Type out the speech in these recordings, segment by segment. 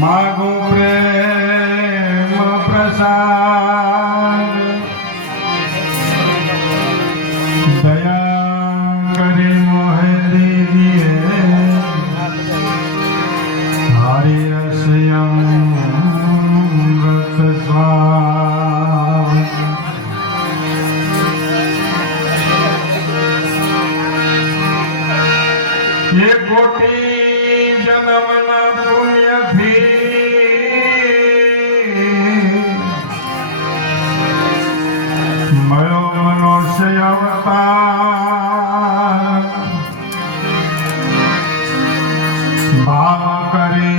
मागो प्रेम प्रसाद दया करे मोहे दीजिए हरि रस अमृत स्वाद। ये कोटि जन्मना पुण्य थी मयो मनुष्य अवतार भाव करे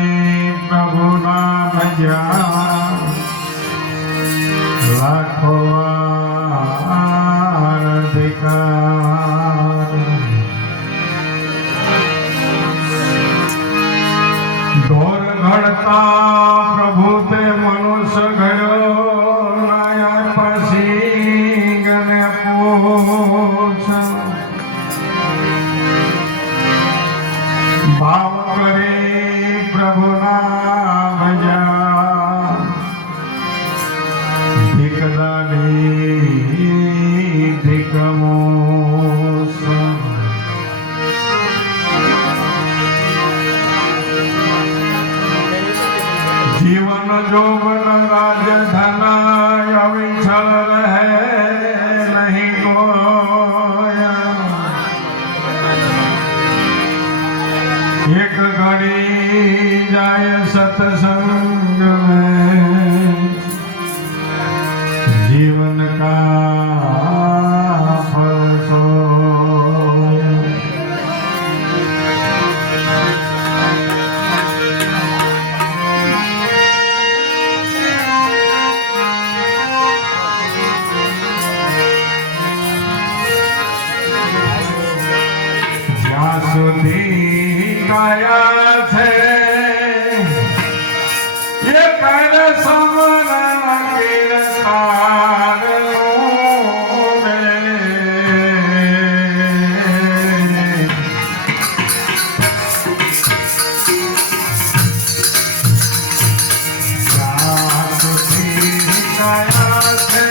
प्रभु नाम ज्ञान लाखो अधिकार। ढोर घड़ता प्रभु ते मनुष्य घड़ो नया पसींग ने पूछ भाव करे प्रभु नाम जान धिकदानी धिकमोस। जीवन जोवन राजधन अविचल रहे नहीं कोया एक घड़ी जाए सत्संग में जीवन का फल सोया। જ્યાં સુધી કાયા છે એ કર સમરણ કીર્તારનું રે। જ્યાં સુધી કાયા છે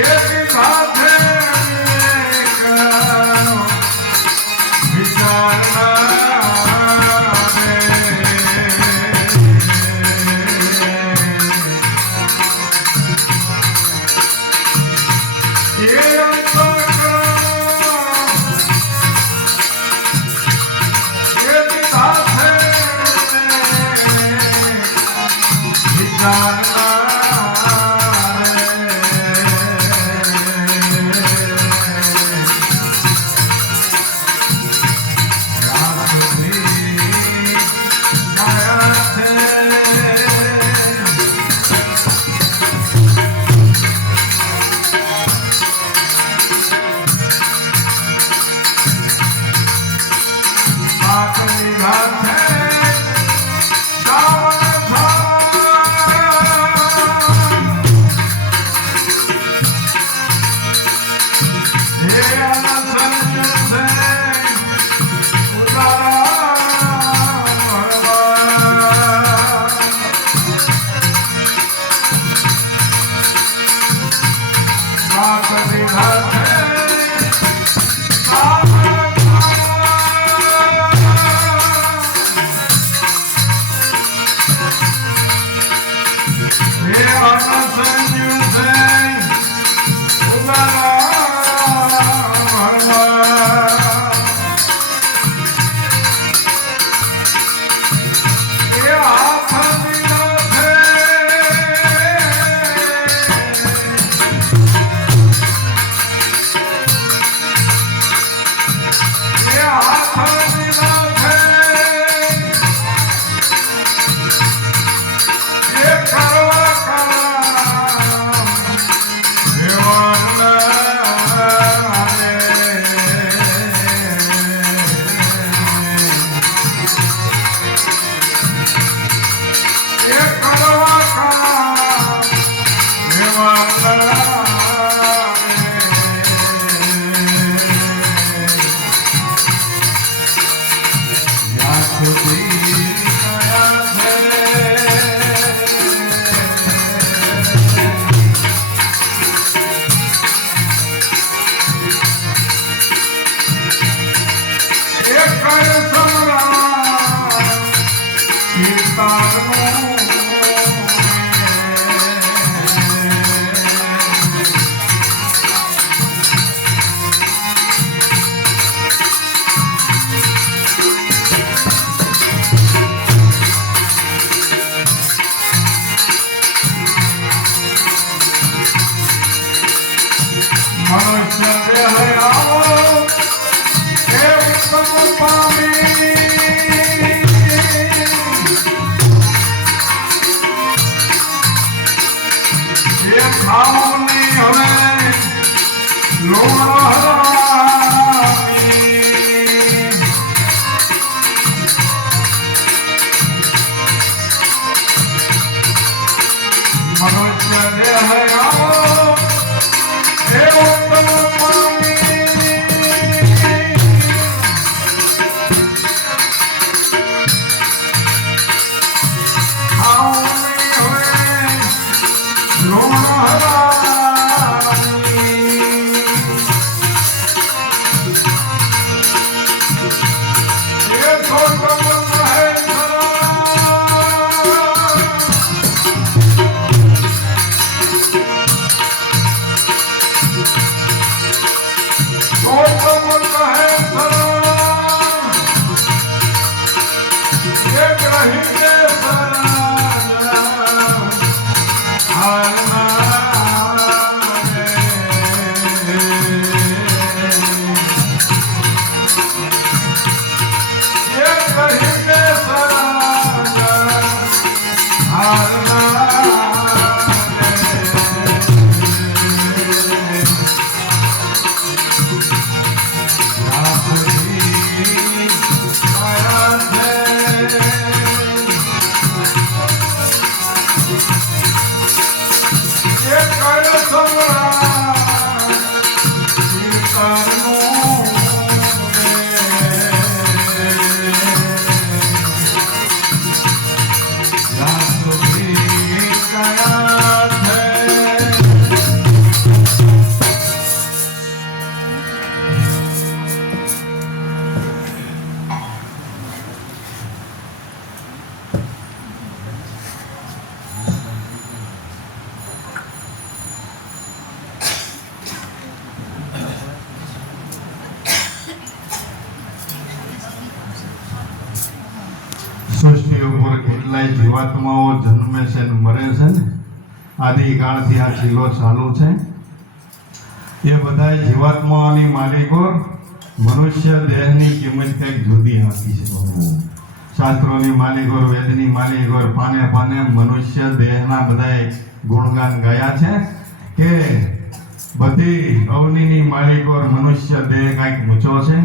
એની સાથે પૃથ્વી ઉપર કેટલાય જીવાત્માઓ જન્મે છે ને મરે છે ને, આદિકાળથી આ ચીલો ચાલુ છે. એ બધા જીવાત્માઓની માલિકો મનુષ્ય દેહની કિંમત કંઈક જુદી આપી છે. શાસ્ત્રોની માલિકો, વેદની માલિકો પાને પાને મનુષ્ય દેહના બધાય ગુણગાન ગાયા છે કે બધી અવનીની માલિકો મનુષ્ય દેહ કંઈક ઊંચો છે,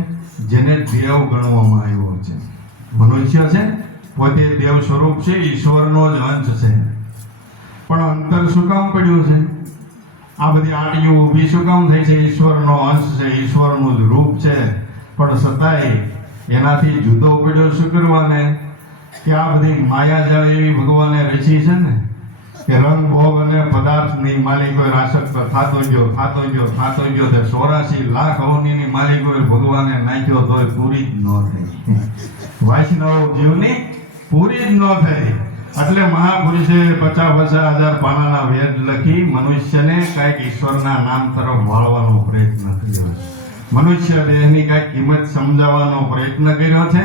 જેને દેવ ગણવામાં આવ્યો છે. મનુષ્ય છે પોતે દેવ સ્વરૂપ છે, ઈશ્વરનો જ અંશ છે. પણ અંતર શું કામ પડ્યું છે? આ બધી આડીઓ ઊભી શું કામ થઈ છે? ઈશ્વરનો અંશ છે, ઈશ્વરનું જ રૂપ છે, પણ છતાંય એનાથી જુદો પડ્યો શું કરવાને? કે આ બધી માયાજાળ એવી ભગવાને રચી છે ને કે રંગ ભોગ અને પદાર્થની માલિકોએ આસક્ત થતો ગયો તે 84 લાખ અવનીની માલિકોએ ભગવાને નાખ્યો તોય પૂરી જ ન થઈ. વૈષ્ણવ જીવની પૂરી જ ન થઈ. એટલે મહાપુરુષે 50,000 પાનાના વેદ લખી મનુષ્યને કાંઈક ઈશ્વરના નામ તરફ વાળવાનો પ્રયત્ન કર્યો છે. મનુષ્ય દેહની કાંઈક કિંમત સમજાવવાનો પ્રયત્ન કર્યો છે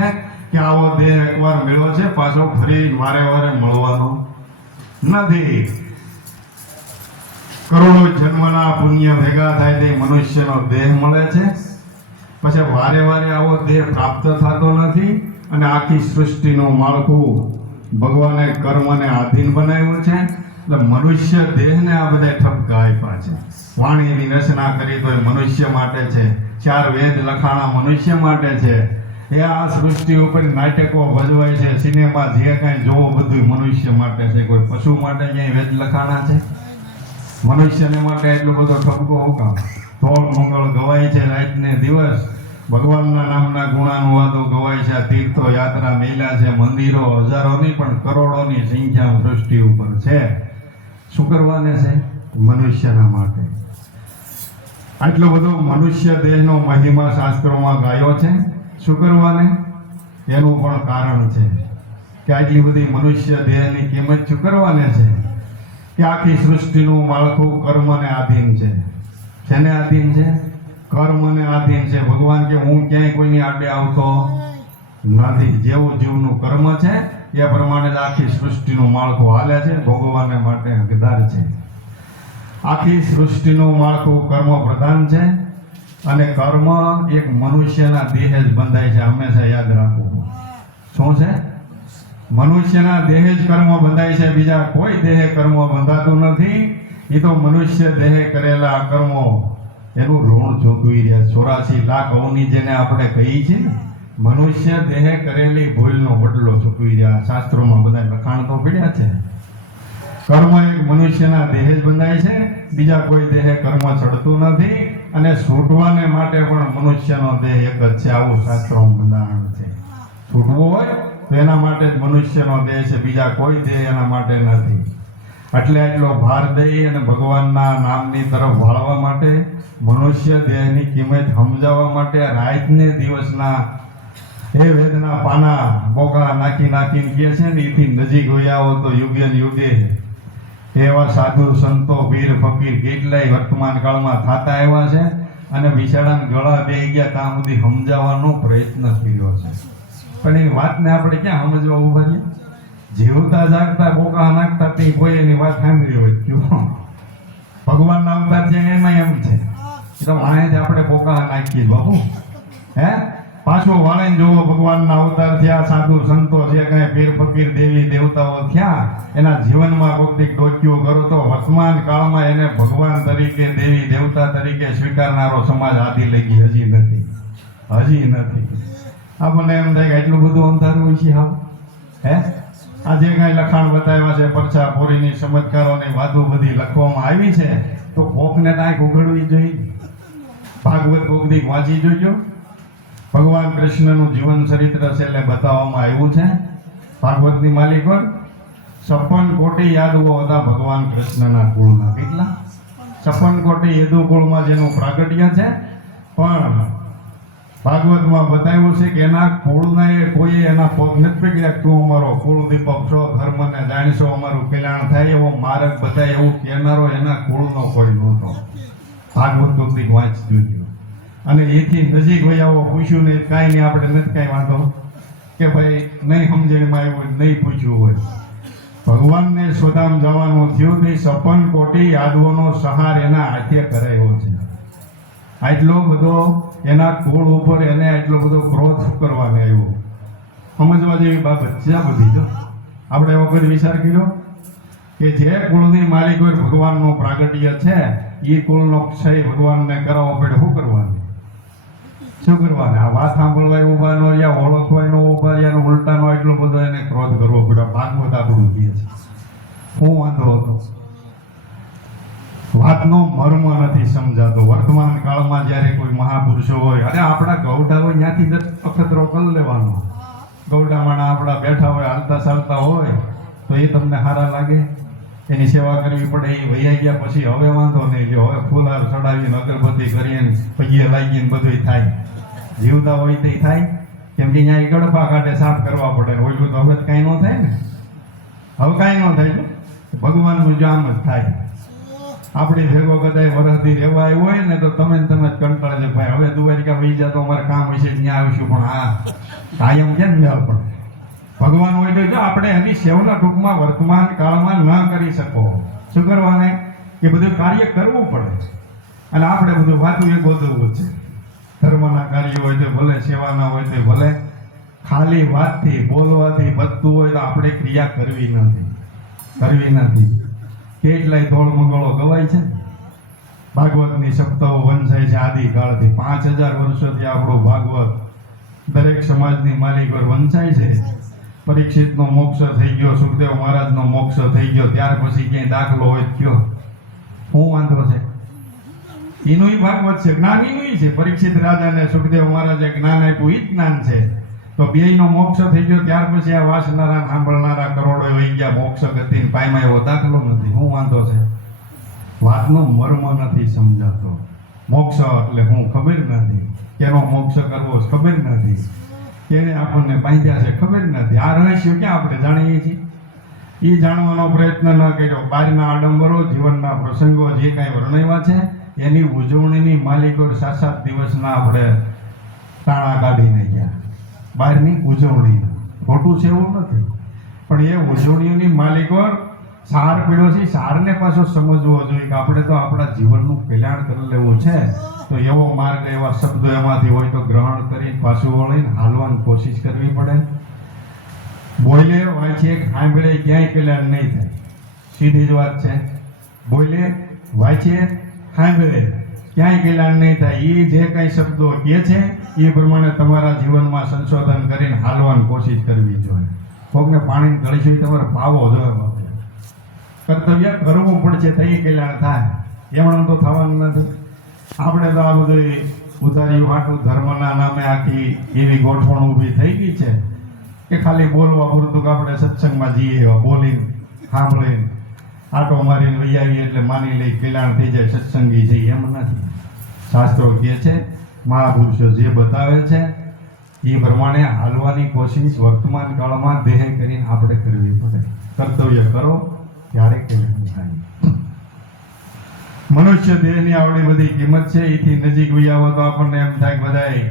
કે આવો દેહ એકવાર મળ્યો છે, પાછો ફરી વારે વારે મળવાનો નથી. કરોડો જન્મના પુણ્ય ભેગા થાય તે મનુષ્યનો દેહ મળે છે, પછી વારે વારે આવો દેહ પ્રાપ્ત થતો નથી. અને આખી સૃષ્ટિનું માળખું ભગવાને કર્મને આધીન બનાવ્યું છે. એટલે મનુષ્ય દેહને આ બધા ઠપકા આપ્યા છે. વાણીની રચના કરી તો એ મનુષ્ય માટે છે, 4 વેદ લખાણા મનુષ્ય માટે છે. એ આ સૃષ્ટિ ઉપર નાટકો ભજવાય છે, સિનેમા જે કાંઈ જોવો બધું મનુષ્ય માટે છે. કોઈ પશુ માટે ક્યાંય વેદ લખાણા છે? મનુષ્યને માટે એટલો બધો ઠપકો હું કામ? ધોળ મંગળ ગવાય છે રાત ને દિવસ, ભગવાનના નામના ગુણાનુવાદો ગવાય છે, તીર્થો યાત્રા મેલ્યા છે, મંદિરો હજારોની પણ કરોડોની સંખ્યા સૃષ્ટિ ઉપર છે. શું કરવાને છે? મનુષ્યના માટે. આટલો બધો મનુષ્ય દેહનો મહિમા શાસ્ત્રોમાં ગાયો છે. શું કરવાને? એનું પણ કારણ છે કે આટલી બધી મનુષ્ય દેહની કિંમત શું કરવાને છે? કે આખી સૃષ્ટિનું માળખું કર્મને આધીન છે. શેને આધીન છે? કર્મને આધીન છે. ભગવાન કે હું ક્યાંય કોઈની આડે આવતો નથી. જેવું જીવનું કર્મ છે એ પ્રમાણે જ આખી સૃષ્ટિનું માળખું હાલે છે. ભગવાનને માટે હકદાર છે. આખી સૃષ્ટિનું માળખું કર્મ પ્રધાન છે. અને કર્મ એક મનુષ્યના દેહ જ બંધાય છે. હંમેશા યાદ રાખવું. શું છે? મનુષ્યના દેહ જ કર્મ બંધાય છે. બીજા કોઈ દેહે કર્મ બંધાતું નથી. એ તો મનુષ્ય દેહે કરેલા કર્મો એનું ઋણ ચૂકવી રહ્યા. 84 લાખ અવની જેને આપણે કહીએ છીએ ને, મનુષ્ય દેહે કરેલી ભૂલનો બદલો ચૂકવી રહ્યા. શાસ્ત્રોમાં બધા લખાણ તો પડ્યા છે. કર્મ એક મનુષ્યના દેહ જ બંધાય છે. બીજા કોઈ દેહે કર્મ ચડતું નથી. અને છૂટવાને માટે પણ મનુષ્યનો દેહ એક જ છે. આવું શાસ્ત્રોમાં બંધારણ છે. છૂટવું હોય તો એના માટે જ મનુષ્યનો દેહ છે, બીજા કોઈ દેહ એના માટે નથી. એટલે એટલો ભાર દઈ અને ભગવાનના નામની તરફ વાળવા માટે, મનુષ્ય દેહની કિંમત સમજાવવા માટે રાતને દિવસના એ વેદના પાના બોકા નાખીને કહે છે ને, એથી નજીક હોઈ આવો તો યુગે ને યુગે એવા સાધુ સંતો વીર ફકીર કેટલાય વર્તમાન કાળમાં થતા આવ્યા છે. અને બિચારાને ગળા બેહી ગયા ત્યાં સુધી સમજાવવાનો પ્રયત્ન કર્યો છે. પણ એ વાતને આપણે ક્યાં સમજવા ઉભા છીએ? જીવતા જાગતા બોકા નાખતા તે કોઈ એની વાત સાંભળી હોય ક્યું? ભગવાનના અવતાર છે એમાં એમ છે તો અહીંથી આપણે બોકા નાખીએ બાપુ. હે પાછો વાળીને જોવો ભગવાનના અવતાર થયા, સાધુ સંતો જે કાંઈ પીર ફકીર દેવી દેવતાઓ થયા, એના જીવનમાં કોઈક ડોક્યું કરો તો વર્તમાન કાળમાં એને ભગવાન તરીકે દેવી દેવતા તરીકે સ્વીકારનારો સમાજ આદિ લગી હજી નથી. આપણને એમ થાય કે એટલું બધું અંધારું છે. હા હે આ જે કાંઈ લખાણ બતાવ્યા છે, પરછા પોરીની ચમત્કારોની વાતો બધી લખવામાં આવી છે, તો કોકને કાંઈક ઉઘડવી જોઈએ. ભાગવત કોકદીક વાંચી જોજો. ભગવાન કૃષ્ણનું જીવન ચરિત્ર છેલ્લે બતાવવામાં આવ્યું છે. ભાગવતની માલિક પર 56 કોટી યાદવો હતા ભગવાન કૃષ્ણના કુળના. કેટલા? 56 કોટી યદુકુળમાં જેનું પ્રાગટ્ય છે. પણ ભાગવતમાં બતાવ્યું છે કે એના કુળના એ કોઈ એના પગ નથી પકડ્યા. તું અમારો કુળ દીપક છો, ધર્મને જાણશો, અમારું કલ્યાણ થાય એવો માર્ગ બતાય એવું કહેનારો એના કુળનો કોઈ નહોતો. ભાગવત કોકદીક વાંચી જોજો. અને એથી નજીક હોય આવો પૂછ્યું નહીં, કાંઈ નહીં, આપણે નથી કાંઈ વાંધો. કે ભાઈ નહીં સમજણમાં આવ્યું હોય, નહીં પૂછ્યું હોય. ભગવાનને સોદામ જવાનું થયું તે 56 કોટી યાદવોનો સહાર એના હાથે કરાયો છે. આટલો બધો એના કુળ ઉપર એને આટલો બધો ક્રોધ કરવાને આવ્યો. સમજવા જેવી બાબત છે આ બધી. જો આપણે એવો કોઈ વિચાર કર્યો કે જે કુળની માલિક હોય ભગવાનનું પ્રાગટ્ય છે એ કુળનો ક્ષય ભગવાનને કરાવવો પડે. શું કરવાનું? શું કરવાનું? આ વાત સાંભળવાય ઉભા ન રહ્યા, ઓળખવાય નો ઉભા રહ્યા, ઉલટાનો એટલો બધો એને ક્રોધ કરવો પડ્યો. ભાગવત આપણું કહે છે. શું વાંધો હતો? વાતનો મર્મ નથી સમજાતો. વર્તમાન કાળમાં જ્યારે કોઈ મહાપુરુષો હોય, અરે આપણા ગૌડા હોય ત્યાંથી જ અખતરો કરી લેવાનો. ગૌડામાં આપણા બેઠા હોય, હાલતા ચાલતા હોય તો એ તમને સારા લાગે? એની સેવા કરવી પડે. એ વૈયા ગયા પછી હવે વાંધો નહીં. જો હવે ફૂલહાર ચડાવીને અગરબત્તી કરીને પૈયે લાગીને બધું થાય. જીવતા હોય તે થાય, કેમ કે અહીંયા ગડફા કાઢે સાફ કરવા પડે. ઓલું તો હવે કાંઈ ન થાય ને. હવે કાંઈ ન થાય. ભગવાનનું જો આમ જ થાય. આપણી ભેગો કદાચ વરસથી રહેવા આવ્યો હોય ને તો તમે જ કંટાળે છે, ભાઈ હવે દ્વારિકા વહી જાય તો અમારે કામ હશે ત્યાં આવીશું. પણ હા કાયમ કેમ મેળ પડે? ભગવાન હોય તો જો આપણે એની સેવના ટૂંકમાં વર્તમાન કાળમાં ન કરી શકો. શું કરવાને? એ બધું કાર્ય કરવું પડે. અને આપણે બધું વાતું એ ગોતવું છે. ધર્મના કાર્ય હોય તો ભલે, સેવાના હોય તો ભલે, ખાલી વાતથી બોલવાથી બધું હોય તો આપણે ક્રિયા કરવી નથી. કેટલાય ધોળ મંગળો ગવાય છે. ભાગવતની સપ્તાહો વંચાય છે આદિકાળથી. 5000 વર્ષોથી આપણું ભાગવત દરેક સમાજની માલિક પર વંચાય છે. પરીક્ષિતનો મોક્ષ થઈ ગયો, સુખદેવ મહારાજનો મોક્ષ થઈ ગયો, ત્યાર પછી ક્યાંય દાખલો હોય કયો? શું વાંધો છે? એનું ભાગવત છે, જ્ઞાન એનું છે. પરીક્ષિત રાજાને સુખદેવ મહારાજે જ્ઞાન આપ્યું, એ જ્ઞાન છે. તો બેયનો મોક્ષ થઈ ગયો, ત્યાર પછી આ વાસનારા સાંભળનારા કરોડો વહી ગયા, મોક્ષ ગતિને પામ્યા, એવો દાખલો નથી. શું વાંધો છે? વાતનો મર્મ નથી સમજાતો. મોક્ષ એટલે હું ખબર નથી, કેનો મોક્ષ કરવો ખબર નથી, કેને આપણને બાંધ્યા છે ખબર નથી. આ રહસ્ય ક્યાં આપણે જાણીએ છીએ? એ જાણવાનો પ્રયત્ન ન કર્યો. બહારના આડંબરો, જીવનના પ્રસંગો જે કાંઈ વર્ણવ્યા છે એની ઉજવણીની માલિકો 7-7 દિવસના આપણે તાણા કાઢીને ગયા. બહારની ઉજવણી ખોટું છે એવું નથી, પણ એ ઉજવણીઓની માલિકો સાર પીડ્યો છે. સારને પાછો સમજવો જોઈએ કે આપણે તો આપણા જીવનનું કલ્યાણ કરી લેવું છે. તો એવો માર્ગ, એવા શબ્દો એમાંથી હોય તો ગ્રહણ કરી પાછું વળીને હાલવાની કોશિશ કરવી પડે. બોલે વાંચીએ સાંભળે ક્યાંય કલ્યાણ નહીં થાય. સીધી જ વાત છે. બોલે વાંચીએ સાંભળે ક્યાંય કલ્યાણ નહીં થાય. એ જે કાંઈ શબ્દો કહે છે એ પ્રમાણે તમારા જીવનમાં સંશોધન કરીને હાલવાની કોશિશ કરવી જોઈએ. કોકને પાણી ગળીશું તમારે પાવો જોઈએ. કર્તવ્ય કરવું પડશે તો એ કલ્યાણ થાય. એમણે તો થવાનું નથી. આપણે તો આ બધું ઉધાર્યું હાટું ધર્મના નામે આખી એવી ગોઠવણ ઊભી થઈ ગઈ છે કે ખાલી બોલવા પૂરતું કે આપણે સત્સંગમાં જઈએ, એવા બોલીને સાંભળીને આટો મારીને વહી આવીએ એટલે માની લઈ કલ્યાણ થઈ જાય, સત્સંગી છે. એમ નથી. શાસ્ત્રો કહે છે, મહાપુરુષો જે બતાવે છે એ પ્રમાણે હાલવાની કોશિશ વર્તમાન કાળમાં દેહ કરીને આપણે કરવી પડે. કર્તવ્ય કરો ત્યારે કલ્યાણ થાય. મનુષ્ય દેહની આવડી બધી કિંમત છે. એથી નજીક વહી આવો તો આપણને એમ થાય કે બધાય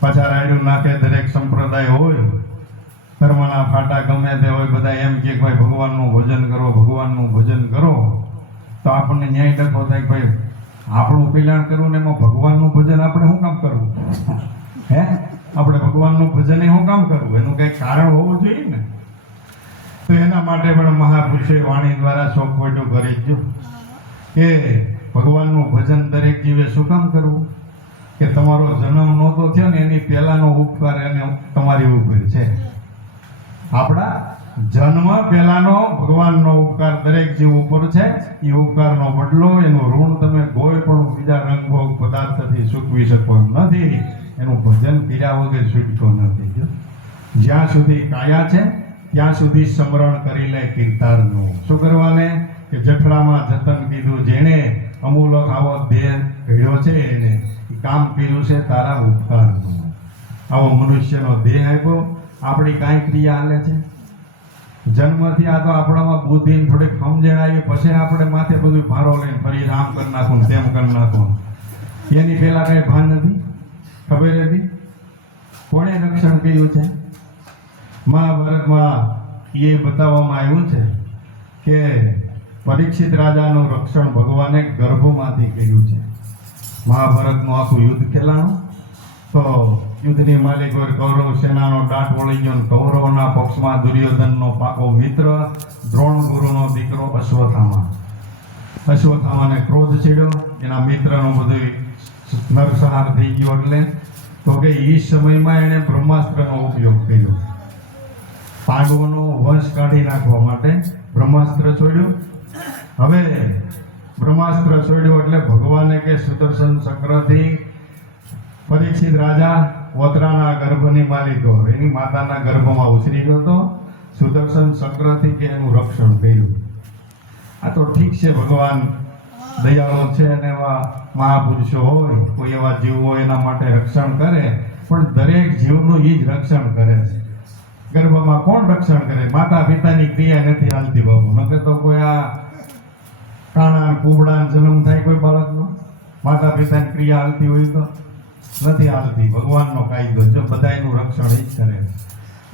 પાછા રાયડું નાખે. દરેક સંપ્રદાય હોય, ધર્મના ફાટા ગમે તે હોય, બધા એમ કે ભાઈ ભગવાનનું ભજન કરો, ભગવાનનું ભજન કરો. તો આપણને ન્યાય ડખો થાય કે ભાઈ આપણું કલ્યાણ કરવું ને એમાં ભગવાનનું ભજન આપણે શું કામ કરવું? હે, આપણે ભગવાનનું ભજન એ શું કામ કરવું? એનું કંઈક કારણ હોવું જોઈએ ને. તો એના માટે પણ મહાપુરુષોએ વાણી દ્વારા ચોખવટો કરી જ કે ભગવાનનું ભજન દરેક જીવે શું કામ કરવું? કે તમારો જન્મ નહોતો થયો ને એની પહેલાનો ઉપકાર એને તમારી ઉપર છે. આપણા જન્મ પહેલાનો ભગવાનનો ઉપકાર દરેક જીવ ઉપર છે. એ ઉપકારનો બદલો, એનું ઋણ તમે કોઈ પણ બીજા રંગભોગ પદાર્થથી ચૂકવી શકો એમ નથી. એનું ભજન કર્યા વગર છૂટતો નથી. જ્યાં સુધી કાયા છે ત્યાં સુધી સ્મરણ કરી લે કીર્તારનું. શું કરવાને? કે જઠરામાં જતન કીધું, જેણે અમૂલક આવો દેહ ઘડ્યો છે એને કામ કર્યું છે તારા ઉપકારનું. આવો મનુષ્યનો દેહ આપ્યો, આપણી કાંઈ ક્રિયા હાલે છે? જન્મથી આ તો આપણામાં બુદ્ધિને થોડીક સમજણ આવી પછી આપણે માથે બધું ભારો લઈને ફરી આમ કરી નાખું, તેમ કરી નાખું. એની પહેલા કઈ ભાન નથી, ખબર હતી? કોણે રક્ષણ કર્યું છે? મહાભારતમાં એ બતાવવામાં આવ્યું છે કે પરીક્ષિત રાજાનું રક્ષણ ભગવાને ગર્ભમાંથી કર્યું છે. મહાભારતનું આખું યુદ્ધ ખેલાણું તો યુદ્ધની માલિક હોય કૌરવ સેનાનો દાટ વળી ગયો. કૌરવના પક્ષમાં દુર્યોધનનો પાકો મિત્ર દ્રોણ ગુરુનો દીકરો અશ્વત્થામાને ક્રોધ ચડ્યો. એના મિત્રનો બધો નરસંહાર થઈ ગયો. એટલે તો કે એ સમયમાં એણે બ્રહ્માસ્ત્રનો ઉપયોગ કર્યો. પાંડવોનો વંશ કાઢી નાખવા માટે બ્રહ્માસ્ત્ર છોડ્યું. હવે બ્રહ્માસ્ત્ર છોડ્યું એટલે ભગવાને કે સુદર્શન ચક્રથી પરીક્ષિત રાજા પોતરાના ગર્ભની માલિકો એની માતાના ગર્ભમાં ઉછરી ગયો હતો. સુદર્શન ચક્રથી કે એનું રક્ષણ કર્યું. આ તો ઠીક છે, ભગવાન દયાળુ છે અને એવા મહાપુરુષો હોય, કોઈ એવા જીવ હોય એના માટે રક્ષણ કરે, પણ દરેક જીવનું એ જ રક્ષણ કરે છે. ગર્ભમાં કોણ રક્ષણ કરે? માતા પિતાની ક્રિયા નથી હાલતી બાબુ. નકર તો કોઈ આ કાણા કુબડા જન્મ થાય કોઈ બાળકનો, માતા પિતાની ક્રિયા હાલતી હોય તો નથી હાલતી. ભગવાનનો કાયદો જો બધાયનું રક્ષણ એ જ કરે.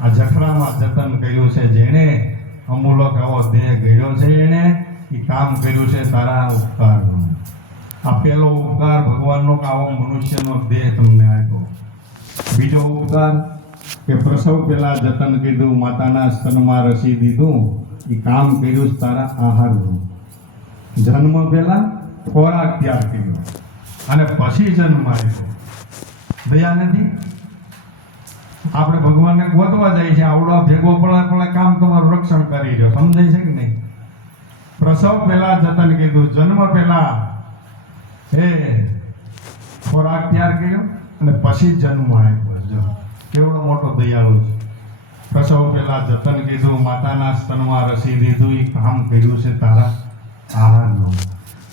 આ જઠરામાં જતન કર્યું છે જેણે, અમૂલક આવો દેહ ગળ્યો છે એણે, એ કામ કર્યું છે તારા ઉપકારનું. આ પહેલો ઉપકાર ભગવાનનો કે આવો મનુષ્યનો દેહ તમને આપ્યો. બીજો ઉપકાર કે પ્રસવ પહેલા જતન કીધું, માતાના સ્તનમાં રસી દીધું, એ કામ કર્યું છે તારા આહારનું. જન્મ પહેલા ખોરાક ત્યાર કર્યો અને પછી જન્મ આવ્યો. દયા નથી? આપણે ભગવાનને ગોતવા જાય છે, આવડો ભેગો પડે કામ તમારું રક્ષણ કરી રહ્યો. સમજાય છે કે નહીં? પ્રસવ પહેલા જતન કીધું, જન્મ પહેલા એ ખોરાક ત્યાર કર્યો અને પછી જન્મ આવ્યો. જો કેવડો મોટો દયાળુ છે. પ્રસવ પહેલા જતન કીધું, માતાના સ્તનમાં રસી દીધું, એ કામ કર્યું છે તારા આહારનું.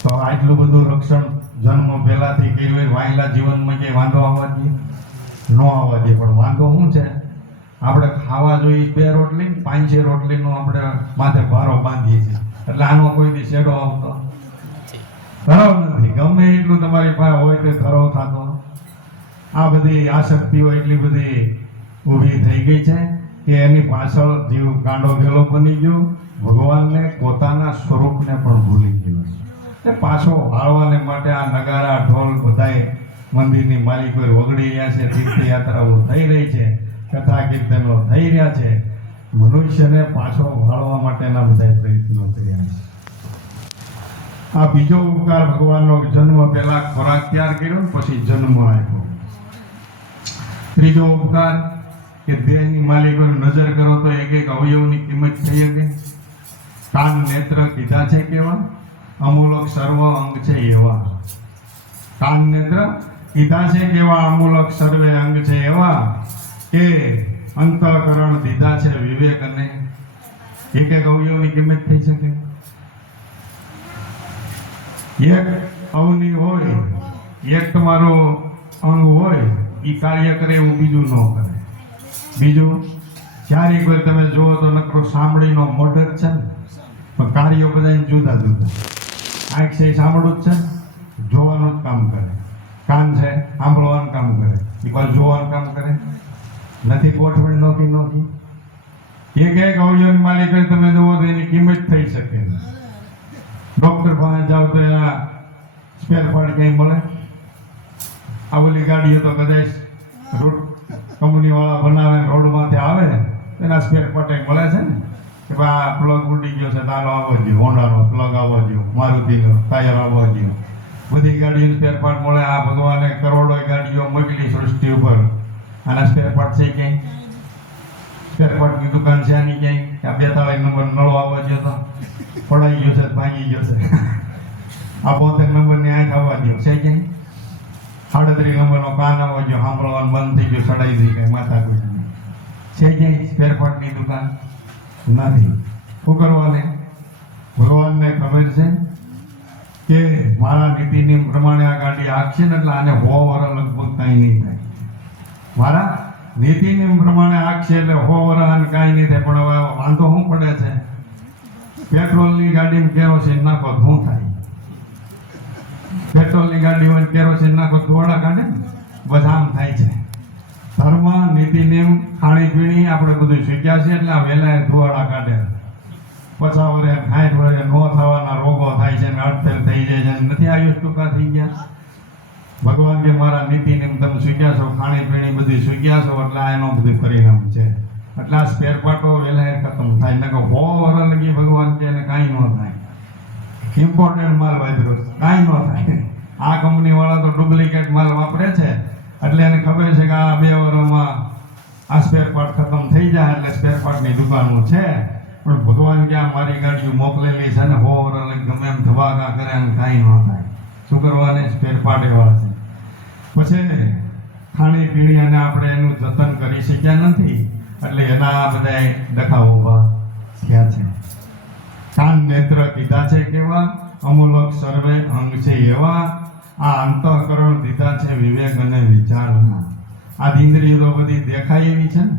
તો આટલું બધું રક્ષણ જન્મ પહેલાથી કર્યું હોય, વાયલા જીવનમાં કે વાંધો આવવા દે? ન આવવા દે. પણ વાંધો શું છે? આપણે ખાવા જોઈએ 2 રોટલી, 5 રોટલીનો આપણે માથે ભારો બાંધીએ છીએ. એટલે આનો કોઈ દી શેડો આવતો ધરાવ નથી. ગમે એટલું તમારી પાસે હોય તે ધરાવ થતો. આ બધી આસક્તિઓ એટલી બધી ઊભી થઈ ગઈ છે કે એની પાછળ જીવ ગાંડો ગેલો બની ગયો. ભગવાનને પોતાના સ્વરૂપને પણ ભૂલી ગયો છે. પાછો વાળવાને માટે આ નગારા ઢોલ બધાય મંદિરની માલિકો વગડી રહ્યા છે. તીર્થયાત્રાઓ થઈ રહી છે, કથા કીર્તનો થઈ રહ્યા છે. મનુષ્યને પાછો વાળવા માટેના બધા પ્રયત્નો કર્યા છે. આ બીજો ઉપકાર ભગવાનનો, જન્મ પહેલા ખોરાક ત્યાર કર્યો પછી જન્મ આપ્યો. ત્રીજો ઉપકાર કે દેહની માલિકો નજર કરો તો એક એક અવયવની કિંમત થઈ શકે. કાન નેત્ર કીધા છે કેવા? અમૂલક સર્વ અંગ છે એવા. કાન નેત્ર કીધા છે કેવા? અમૂલક સર્વે અંગ છે એવા કે અંતઃકરણ દીધા છે વિવેક. અને એક એક અવયવની કિંમત થઈ શકે. એક અવની હોય, એક તમારો અંગ હોય, એ કાર્ય કરે એવું બીજું ન કરે. બીજું ક્યારેક વાર તમે જુઓ તો નકરો સાંભળીનો મોઢર છે ને, પણ કાર્યો બધા જુદા જુદા. આંખ છે એ સાંભળવું જ છે, જોવાનું જ કામ કરે. કાન છે સાંભળવાનું કામ કરે, એ પાછું જોવાનું કામ કરે. નથી ગોઠવણ નોખી. એક એક અવયવની માલિક તમે જુઓ તો એની કિંમત થઈ શકે. ડોક્ટર પાસે જાઓ તો એના સ્પેર પાર્ટ ક્યાંય મળે? આ ઓલી ગાડીઓ તો કદાચ રોડ કંપનીવાળા બનાવે, રોડમાંથી આવે એના સ્પેર પાર્ટ મળે છે ને કે ભાઈ આ પ્લગ ઉડી ગયો છે, તારો આવવા દો, હોન્ડાનો પ્લગ આવવા દો, મારુતિનો ટાયર આવવા દો. બધી ગાડીઓનું સ્પેર પાર્ટ મળે. આ ભગવાને કરોડો ગાડીઓ મોકલી સૃષ્ટિ ઉપર, આના સ્પેર પાર્ટ છે ક્યાંય? સ્પેર પાર્ટની દુકાન છે આની ક્યાંય? આ 42 નંબર નળો આવવા દો તો પડાઈ ગયો છે, ભાંગી ગયો છે. આ 72 નંબરની આંખ આવવા દો છે ક્યાંય? 38 નંબરનો કાન આવવા દો, સાંભળવાનું બંધ થઈ ગયું, સડાઈ દઈ કઈ માથા કોઈ છે ક્યાંય સ્પેર પાર્ટની દુકાન? નથી. શું કરવાને? ભગવાનને ખબર છે કે મારા નીતિ નિયમ પ્રમાણે આ ગાડી આખશે ને એટલે આને 100 વર્ષ લગભગ કાંઈ નહીં થાય. મારા નીતિ નિયમ પ્રમાણે આખશે એટલે 100 વર્ષ આને કાંઈ નહીં થાય. પણ હવે વાંધો શું પડે છે? પેટ્રોલની ગાડીમાં કેરોસીન નાખો શું થાય? પેટ્રોલની ગાડી હોય કેરોસીન નાખો દોડા કાઢે ને, બસ આમ થાય છે. ધર્મ નીતિ નિયમ ખાણીપીણી આપણે બધું શીખ્યા છે એટલે આ વહેલા ધુવાડા કાઢે. 50 વર્ષે 60 વર્ષે નો થવાના રોગો થાય છે ને અટફેર થઈ જાય છે નથી આયુષ ટૂંકા થઈ ગયા. ભગવાન કે મારા નીતિ નિયમ તમે શીખ્યા છો, ખાણીપીણી બધી શીખ્યા છો એટલે આ એનું બધું પરિણામ છે. એટલે આ સ્પેર પાર્ટો વહેલા ખતમ થાય ને કે 100 વર્ષ લગી ભગવાન કે એને કાંઈ ન થાય. ઇમ્પોર્ટન્ટ માલ વાપર્યો કાંઈ ન થાય. આ કંપની વાળા તો ડુપ્લિકેટ માલ વાપરે છે એટલે એને ખબર છે કે આ 2 વર્ષમાં આ સ્પેર પાર્ટ ખતમ થઈ જાય એટલે સ્પેર પાર્ટની દુકાનો છે. પણ ભગવાન કે આ મારી ગાડીઓ મોકલેલી છે ને 100 વર્ષ લગી ગમે એમ ધવાકા કરે અને કાંઈ ન થાય. શું કરવાને સ્પેર પાર્ટ એવા છે. પછી ખાણીપીણી અને આપણે એનું જતન કરી શક્યા નથી એટલે એના બધા ડખા ઊભા થયા છે. કાન નેત્ર કીધા છે કેવા, અમૂલક સર્વે અંગ છે એવા, આ અંતઃકરણ દીધા છે વિવેક અને વિચારના. આ ઇન્દ્રિયો તો બધી દેખાય એવી છે ને,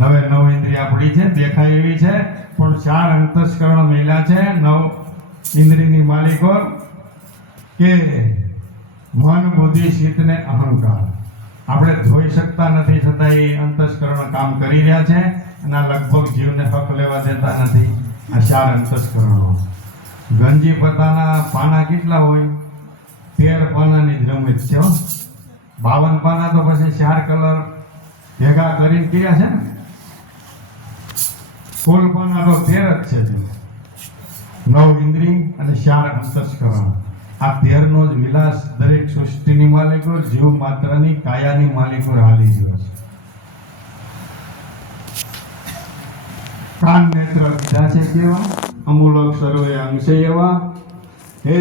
9 ઇન્દ્રિય આપણી છે દેખાય એવી છે, પણ 4 અંતસ્કરણ મળ્યા છે 9 ઇન્દ્રિયની માલિકો કે મન બુદ્ધિ ચિત્ત ને અહંકાર. આપણે જોઈ શકતા નથી છતાં એ અંતસ્કરણ કામ કરી રહ્યા છે અને આ લગભગ જીવને હક લેવા દેતા નથી. આ 4 અંતસ્કરણો. ગંજી પત્તાના પાના કેટલા હોય? 13 પાનાની જ રમત છે. 52 પાના તો પછી 4 કલર ભેગા કરીને કર્યા છે ને. કુલ પાના તો 13 જ છે. 9 ઇન્દ્રિય અને 4 અંતસ્કરણ. આ 13 નો જ વિલાસ દરેક સૃષ્ટિની માલિકો, જીવ માત્રની કાયાની માલિકો હાલી ગયો છે. કાન નેત્ર કીધા છે કેવા, અમૂલક સર્વે અંગ છે એવા, હે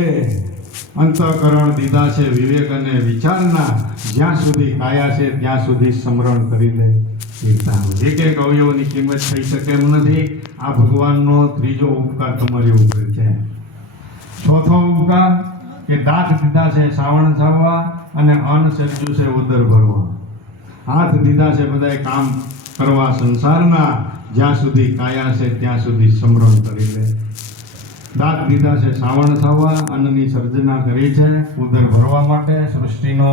અંતઃકરણ દીધા છે વિવેક અને વિચારના, જ્યાં સુધી કાયા છે ત્યાં સુધી સ્મરણ કરી લે. એક એક અવયવની કિંમત થઈ શકે એમ નથી. આ ભગવાનનો ત્રીજો ઉપકાર તમારી ઉપર છે. ચોથો ઉપકાર કે દાંત દીધા છે શ્રાવણ છાવવા અને અન્ન સર્જ્યું છે ઉદર ભરવા. હાથ દીધા છે બધાય કામ કરવા સંસારના, જ્યાં સુધી કાયા છે ત્યાં સુધી સ્મરણ કરી લે. દાંત દીધા છે શ્રાવણ થવા, અન્નની સર્જના કરી છે ઉદર ભરવા માટે, સૃષ્ટિનો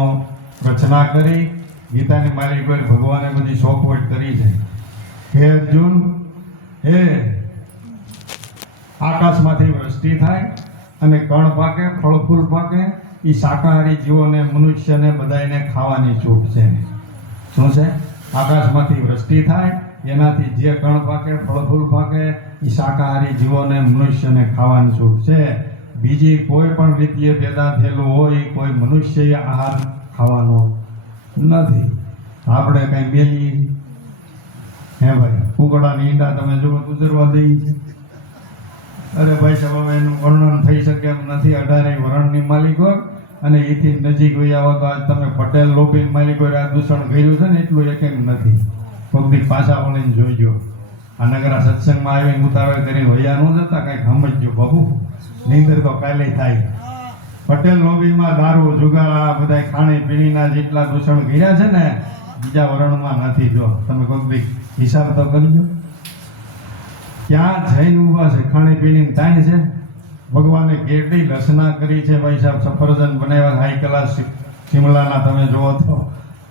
રચના કરી. ગીતાની માલિકોએ ભગવાને બધી શોખવટ કરી છે. હે અર્જુન, હે આકાશમાંથી વૃષ્ટિ થાય અને કણ પાકે, ફળ ફૂલ પાકે, એ શાકાહારી જીવોને, મનુષ્યને બધાને ખાવાની છૂટ છે. શું છે? આકાશમાંથી વૃષ્ટિ થાય એનાથી જે કણ પાકે, ફળ ફૂલ પાકે, એ શાકાહારી જીવોને, મનુષ્યને ખાવાની છૂટ છે. બીજી કોઈ પણ રીતે પેદા થયેલું હોય કોઈ મનુષ્ય આહાર ખાવાનો નથી. આપણે કઈ બેલી હે ભાઈ કુકડાની ઈંડા તમે જુઓ ગુજરવા દઈ છે. અરે ભાઈ સાહેબ એનું વર્ણન થઈ શકે એમ નથી. 18 વર્ણની માલિકો અને એથી નજીક વહી આવો તો આજ તમે પટેલ લોબી માલિકો આ દૂષણ કર્યું છે ને એટલું એક નથી. પબ્લિક પાછા વળીને જોઈજો. આ નગરા સત્સંગમાં આવીને ઉતાવળ કરીને વૈયા ન જતા કંઈક સમજજો બાબુ, નીંદર તો કાલે થાય. પટેલ લોબીમાં દારૂ જુગાર બધા ખાણીપીણીના જેટલા દૂષણ કર્યા છે ને બીજા વર્ણમાં નથી. જો તમે કોઈ હિસાબ તો કરજો. ક્યાં જઈને ઊભા છે? ખાણીપીણી તાણ છે. ભગવાને કેટલી રચના કરી છે ભાઈ સાહેબ. સફરજન બનાવ્યા હાઈ ક્લાસ શિમલાના તમે જુઓ તો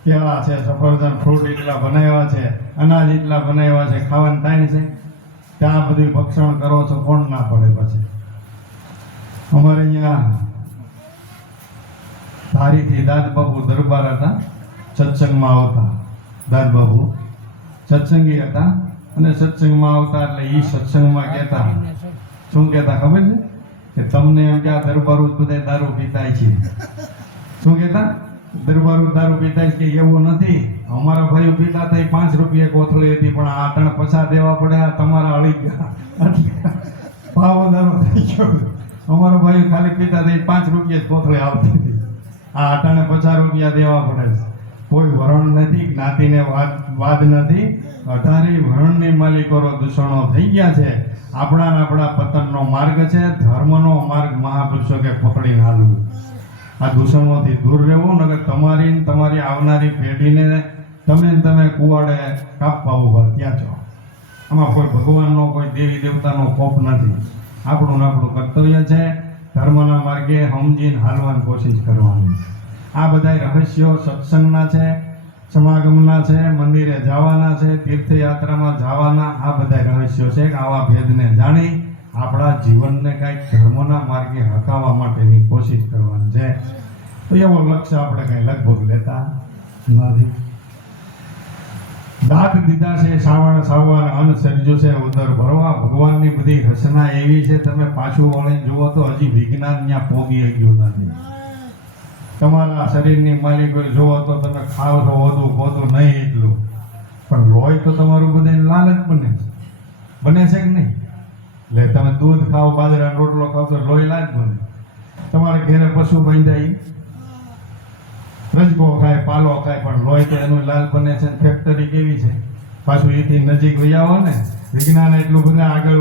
કેળા છે, સફરજન ફ્રૂટ એટલા બનાવ્યા છે, અનાજ એટલા બનાવ્યા છે. ખાવાનું તાણ છે. ત્યાં બધું ભક્ષણ કરો છો કોણ ના પડે? પછી અમારે અહીંયા ધારીથી દાદબાબુ દરબાર હતા, સત્સંગમાં આવતા. દાદબાબુ સત્સંગી હતા અને સત્સંગમાં આવતા એટલે એ સત્સંગમાં કહેતા, શું કહેતા ખબર છે? કે તમને એમ કે આ દરબારો બધા દારૂ પીતા છે. શું કહેતા? દરબારો દારૂ પીતા છે. કે એવું નથી, અમારા ભાઈઓ પીતા હતા 5 રૂપિયા કોથળી હતી, પણ આ 50 દેવા પડે. આ તમારા અળી ગયા ભાવ દારૂ થઈ ગયો. અમારા ભાઈઓ ખાલી પીતા હતા 5 રૂપિયા કોથળી આવતી હતી. આ 50 રૂપિયા દેવા પડે છે. કોઈ વરણ નથી, જ્ઞાતિને વાદ નથી. 18 વર્ણની માલિકો દૂષણો થઈ ગયા છે. આપણા પતનનો માર્ગ છે. ધર્મનો માર્ગ મહાપુરુષો કે પકડીને હાલવું. આ દૂષણોથી દૂર રહેવું, નકર તમારી આવનારી પેઢીને તમે કુવાડે કાપવા ઉભા ત્યાં છો. આમાં કોઈ ભગવાનનો કોઈ દેવી દેવતાનો કોપ નથી. આપણું કર્તવ્ય છે ધર્મના માર્ગે સમજીને હાલવાની કોશિશ કરવાની. આ બધા રહસ્યો સત્સંગના છે. સમાગમના છે, મંદિરે જવાના છે, તીર્થયાત્રામાં જવાના, આ બધા રહસ્યો છે કે આવા ભેદને જાણી આપણા જીવનને કંઈક ધર્મના માર્ગે હકાવવા માટેની કોશિશ કરવાની છે. તો એવો લક્ષ્ય આપણે કંઈ લગભગ લેતા નથી. દાંત દીધા છે સાવણ સાવણ, અન્ન સર્જ્યું છે ઉદર ભરવા. ભગવાનની બધી રચના એવી છે, તમે પાછું વળીને જુઓ તો હજી વિજ્ઞાન ત્યાં પહોંચી ગયું નથી. તમારા શરીરની માલિકો જુઓ તો તમે ખાવ છો વધુ ખોટું નહીં એટલું, પણ લોહી તો તમારું બધાને લાલ જ બને છે કે નહીં? એટલે તમે દૂધ ખાઓ, બાજરાનો રોટલો ખાઓ તો લોહી લાલ જ બને. તમારે ઘેરે પશુ બાંધાય રજકો ખાય, પાલો ખાય, પણ લોહી તો એનું લાલ બને છે. ફેક્ટરી કેવી છે, પાછું એથી નજીક વહી આવો ને, વિજ્ઞાન એટલું બધા આગળ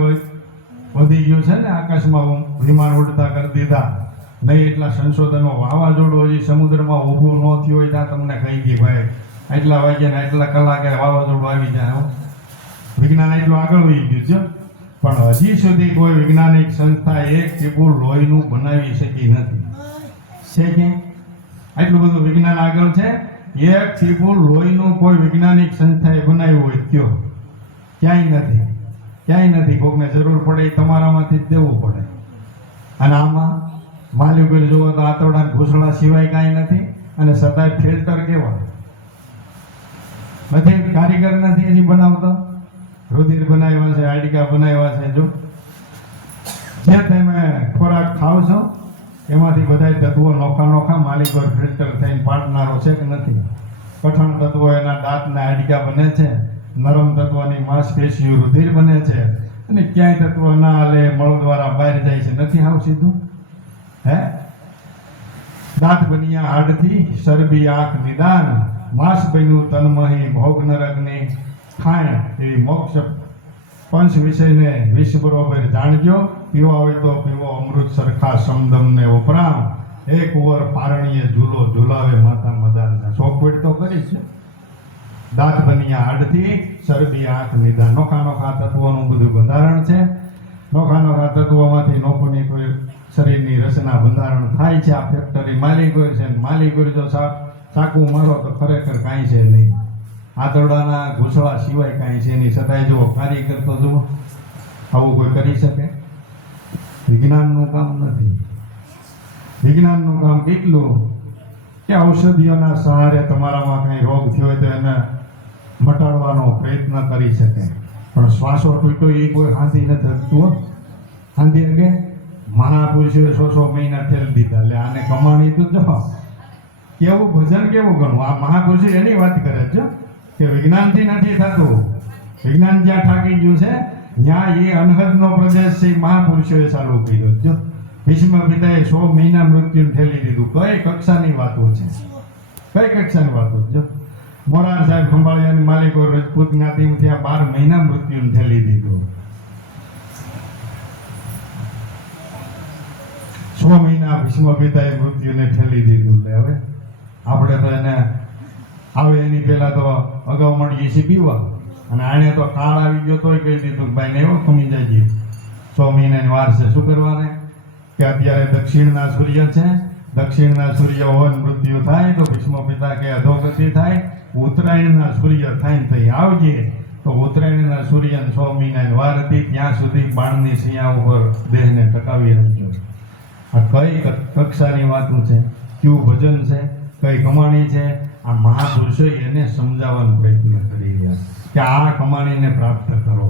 વધી ગયું છે ને, આકાશમાં વિમાન ઉડતા કરી દીધા. નહીં એટલા સંશોધનો, વાવાઝોડું હજી સમુદ્રમાં ઊભું ન થયું હોય ત્યાં તમને કહી દે ભાઈ આટલા વાગ્યા ને આટલા કલાકે વાવાઝોડું આવી જાય. વિજ્ઞાન એટલું આગળ વહી ગયું છે, પણ હજી સુધી કોઈ વૈજ્ઞાનિક સંસ્થા એક ટીપું લોહીનું બનાવી શકી નથી. છે કે આટલું બધું વિજ્ઞાન આગળ છે, એક ટીપું લોહીનું કોઈ વૈજ્ઞાનિક સંસ્થાએ બનાવ્યું હોય કયો? ક્યાંય નથી. કોકને જરૂર પડે એ તમારામાંથી જ દેવું પડે. અને આમાં માલિકો જુઓ તો આતરડા ઘૂસડા સિવાય કાંઈ નથી, અને છતાંય ફિલ્ટર કેવા નથી, કારીગર નથી હજી બનાવતો. રુધિર બનાવ્યા છે, હાડકા બનાવ્યા છે. જો જે તમે ખોરાક ખાવ છો એમાંથી બધા તત્વો નોખા માલિકો ફિલ્ટર થઈને પાડનારો છે કે નથી? કઠણ તત્વો એના દાંતના હાડકા બને છે, નરમ તત્વોની માંસપેશીઓ રુધિર બને છે, અને ક્યાંય તત્વો ના હાલે મળ દ્વારા બહાર જાય છે. નથી આવું સીધું? હે દાંત બન્યા હાડથી, શરબી આંખ નિદાન, માંસ બન્યું તનમહી, ભોગ નરકની ખાણ. એવી મોક્ષ પંચ વિષયને વિષ બરોબર જાણજો. પીવા હોય તો પીવો અમૃત સરખા સમદમ ને ઉપરામ. એક ઉવર પારણીએ ઝૂલો ઝુલાવે માતા મદાન. ચોખવટ તો કરી છે. દાંત બન્યા હાડથી, શરબી આંખ નિદાન. નોખા તત્વોનું બધું બંધારણ છે. નોખા તત્વોમાંથી નોખોની કોઈ શરીરની રચના બંધારણ થાય છે. આ ફેક્ટરી માલિકો છે, માલિકો જો ચાકુ મારો તો ખરેખર કાંઈ છે નહીં. આતરડાના ઘૂસડા સિવાય કાંઈ છે નહીં. છતાંય જુઓ કારીગર તો જુઓ આવું કોઈ કરી શકે? વિજ્ઞાનનું કામ નથી. વિજ્ઞાનનું કામ કેટલું કે ઔષધિઓના સહારે તમારામાં કંઈ રોગ થયો હોય તો એને મટાડવાનો પ્રયત્ન કરી શકે, પણ શ્વાસો તૂટ્યો એ કોઈ હાંધી નથી થતું. હાંધી અંગે મહાપુરુષોએ 100 મહિના ઠેલ દીધા. એટલે આને કમાણી તો જો કેવું ભજન કેવું ગણવું. આ મહાપુરુષો એની વાત કરે છે કે વિજ્ઞાનથી નથી થતું. વિજ્ઞાન જ્યાં થાકી ગયું છે ત્યાં એ અનહદનો પ્રદેશ છે, મહાપુરુષોએ ચાલુ કર્યો. જો ભીષ્મ પિતાએ 100 મહિના મૃત્યુને ઠેલી દીધું. કઈ કક્ષાની વાતો છે? કઈ કક્ષાની વાતો? જો મોરાર સાહેબ ખંભાળિયાની માલિકો રજપૂત જ્ઞાતિમાંથી 12 મહિના મૃત્યુને ઠેલી દીધું. 100 મહિના ભીષ્મ પિતાએ મૃત્યુને ઠેલી દીધું. એટલે હવે આપણે તો એને આવે એની પહેલા તો અગાઉ મળીએ છીએ પીવા, અને આને તો કાળ આવી ગયો તોય કહી દીધું કે ભાઈ ને એવો ખમી જાય 100 મહિનાની વાર છે. શું કરવાને કે અત્યારે દક્ષિણના સૂર્ય છે, દક્ષિણના સૂર્ય હોય મૃત્યુ થાય તો ભીષ્મ પિતા કે અધોગતિ થાય. ઉત્તરાયણના સૂર્ય થાય ને થઈ આવજે. તો ઉત્તરાયણના સૂર્યને 100 મહિનાની વાર હતી, ત્યાં સુધી બાણની સિંયા ઉપર દેહને ટકાવી રાખજો. આ કઈ કક્ષાની વાતો છે? કયું ભજન છે? કઈ કમાણી છે? આ મહાપુરુષો એને સમજાવવાનો પ્રયત્ન કરી રહ્યા કે આ કમાણીને પ્રાપ્ત કરો.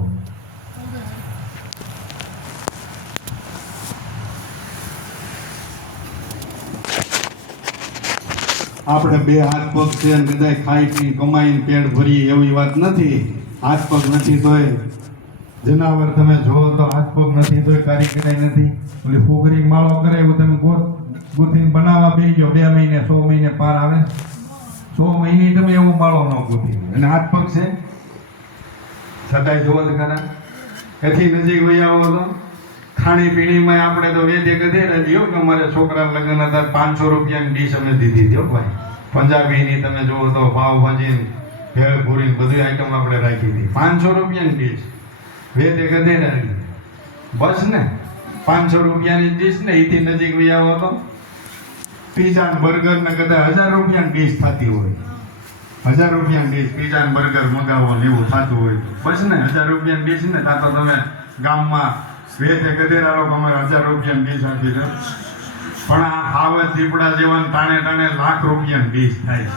આપણે બે હાથ પગ છે અને કદાચ ખાઈ પી કમાઈને પેટ ભરીએ એવી વાત નથી. હાથ પગ નથી તોય જનાવર તમે જોવો તો હાથ પગ નથી તોય કારીગરી નથી. ઓલી ફુગરી માળો કરે એવું તમે ગોથીને બનાવવા બેસી ગયો 2 મહિને 100 મહિને પાર આવે. 100 મહિને તમે એવો માળો ન ગોથી અને હાથ પગ છે છતાંય જોવો તો ખરા. એથી નજીક વહી આવો તો ખાણીપીણીમાં આપણે તો વેદે કદે રહીયો કે અમારે છોકરા લગ્ન હતા 500 રૂપિયાની ડીશ અમે દીધી હતી ભાઈ. પંજાબીની તમે જુઓ તો પાવભાજી ભેળ પૂરી બધી આઈટમ આપણે રાખી હતી. 500 રૂપિયાની ડીશ વેદે કદે રાખી. બસ ને 500 રૂપિયાની ડીશ ને એથી નજીક વહી આવો તો પીઝા બર્ગર ને કદાચ 1000 રૂપિયાની ડીશ થતી હોય. 1000 રૂપિયાની ડીશ પીઝા ને બર્ગર મંગાવો ને એવું થતું હોય તો બસ ને 1000 રૂપિયાની ડીશ ને ત્યાં તો તમે ગામમાં વેતે ગધેરા લોકો અમે 1000 રૂપિયાની ડીશ આપી દો. પણ આ આવત દીપડા જેવા ટાણે ટાણે લાખ રૂપિયાની ડીશ થાય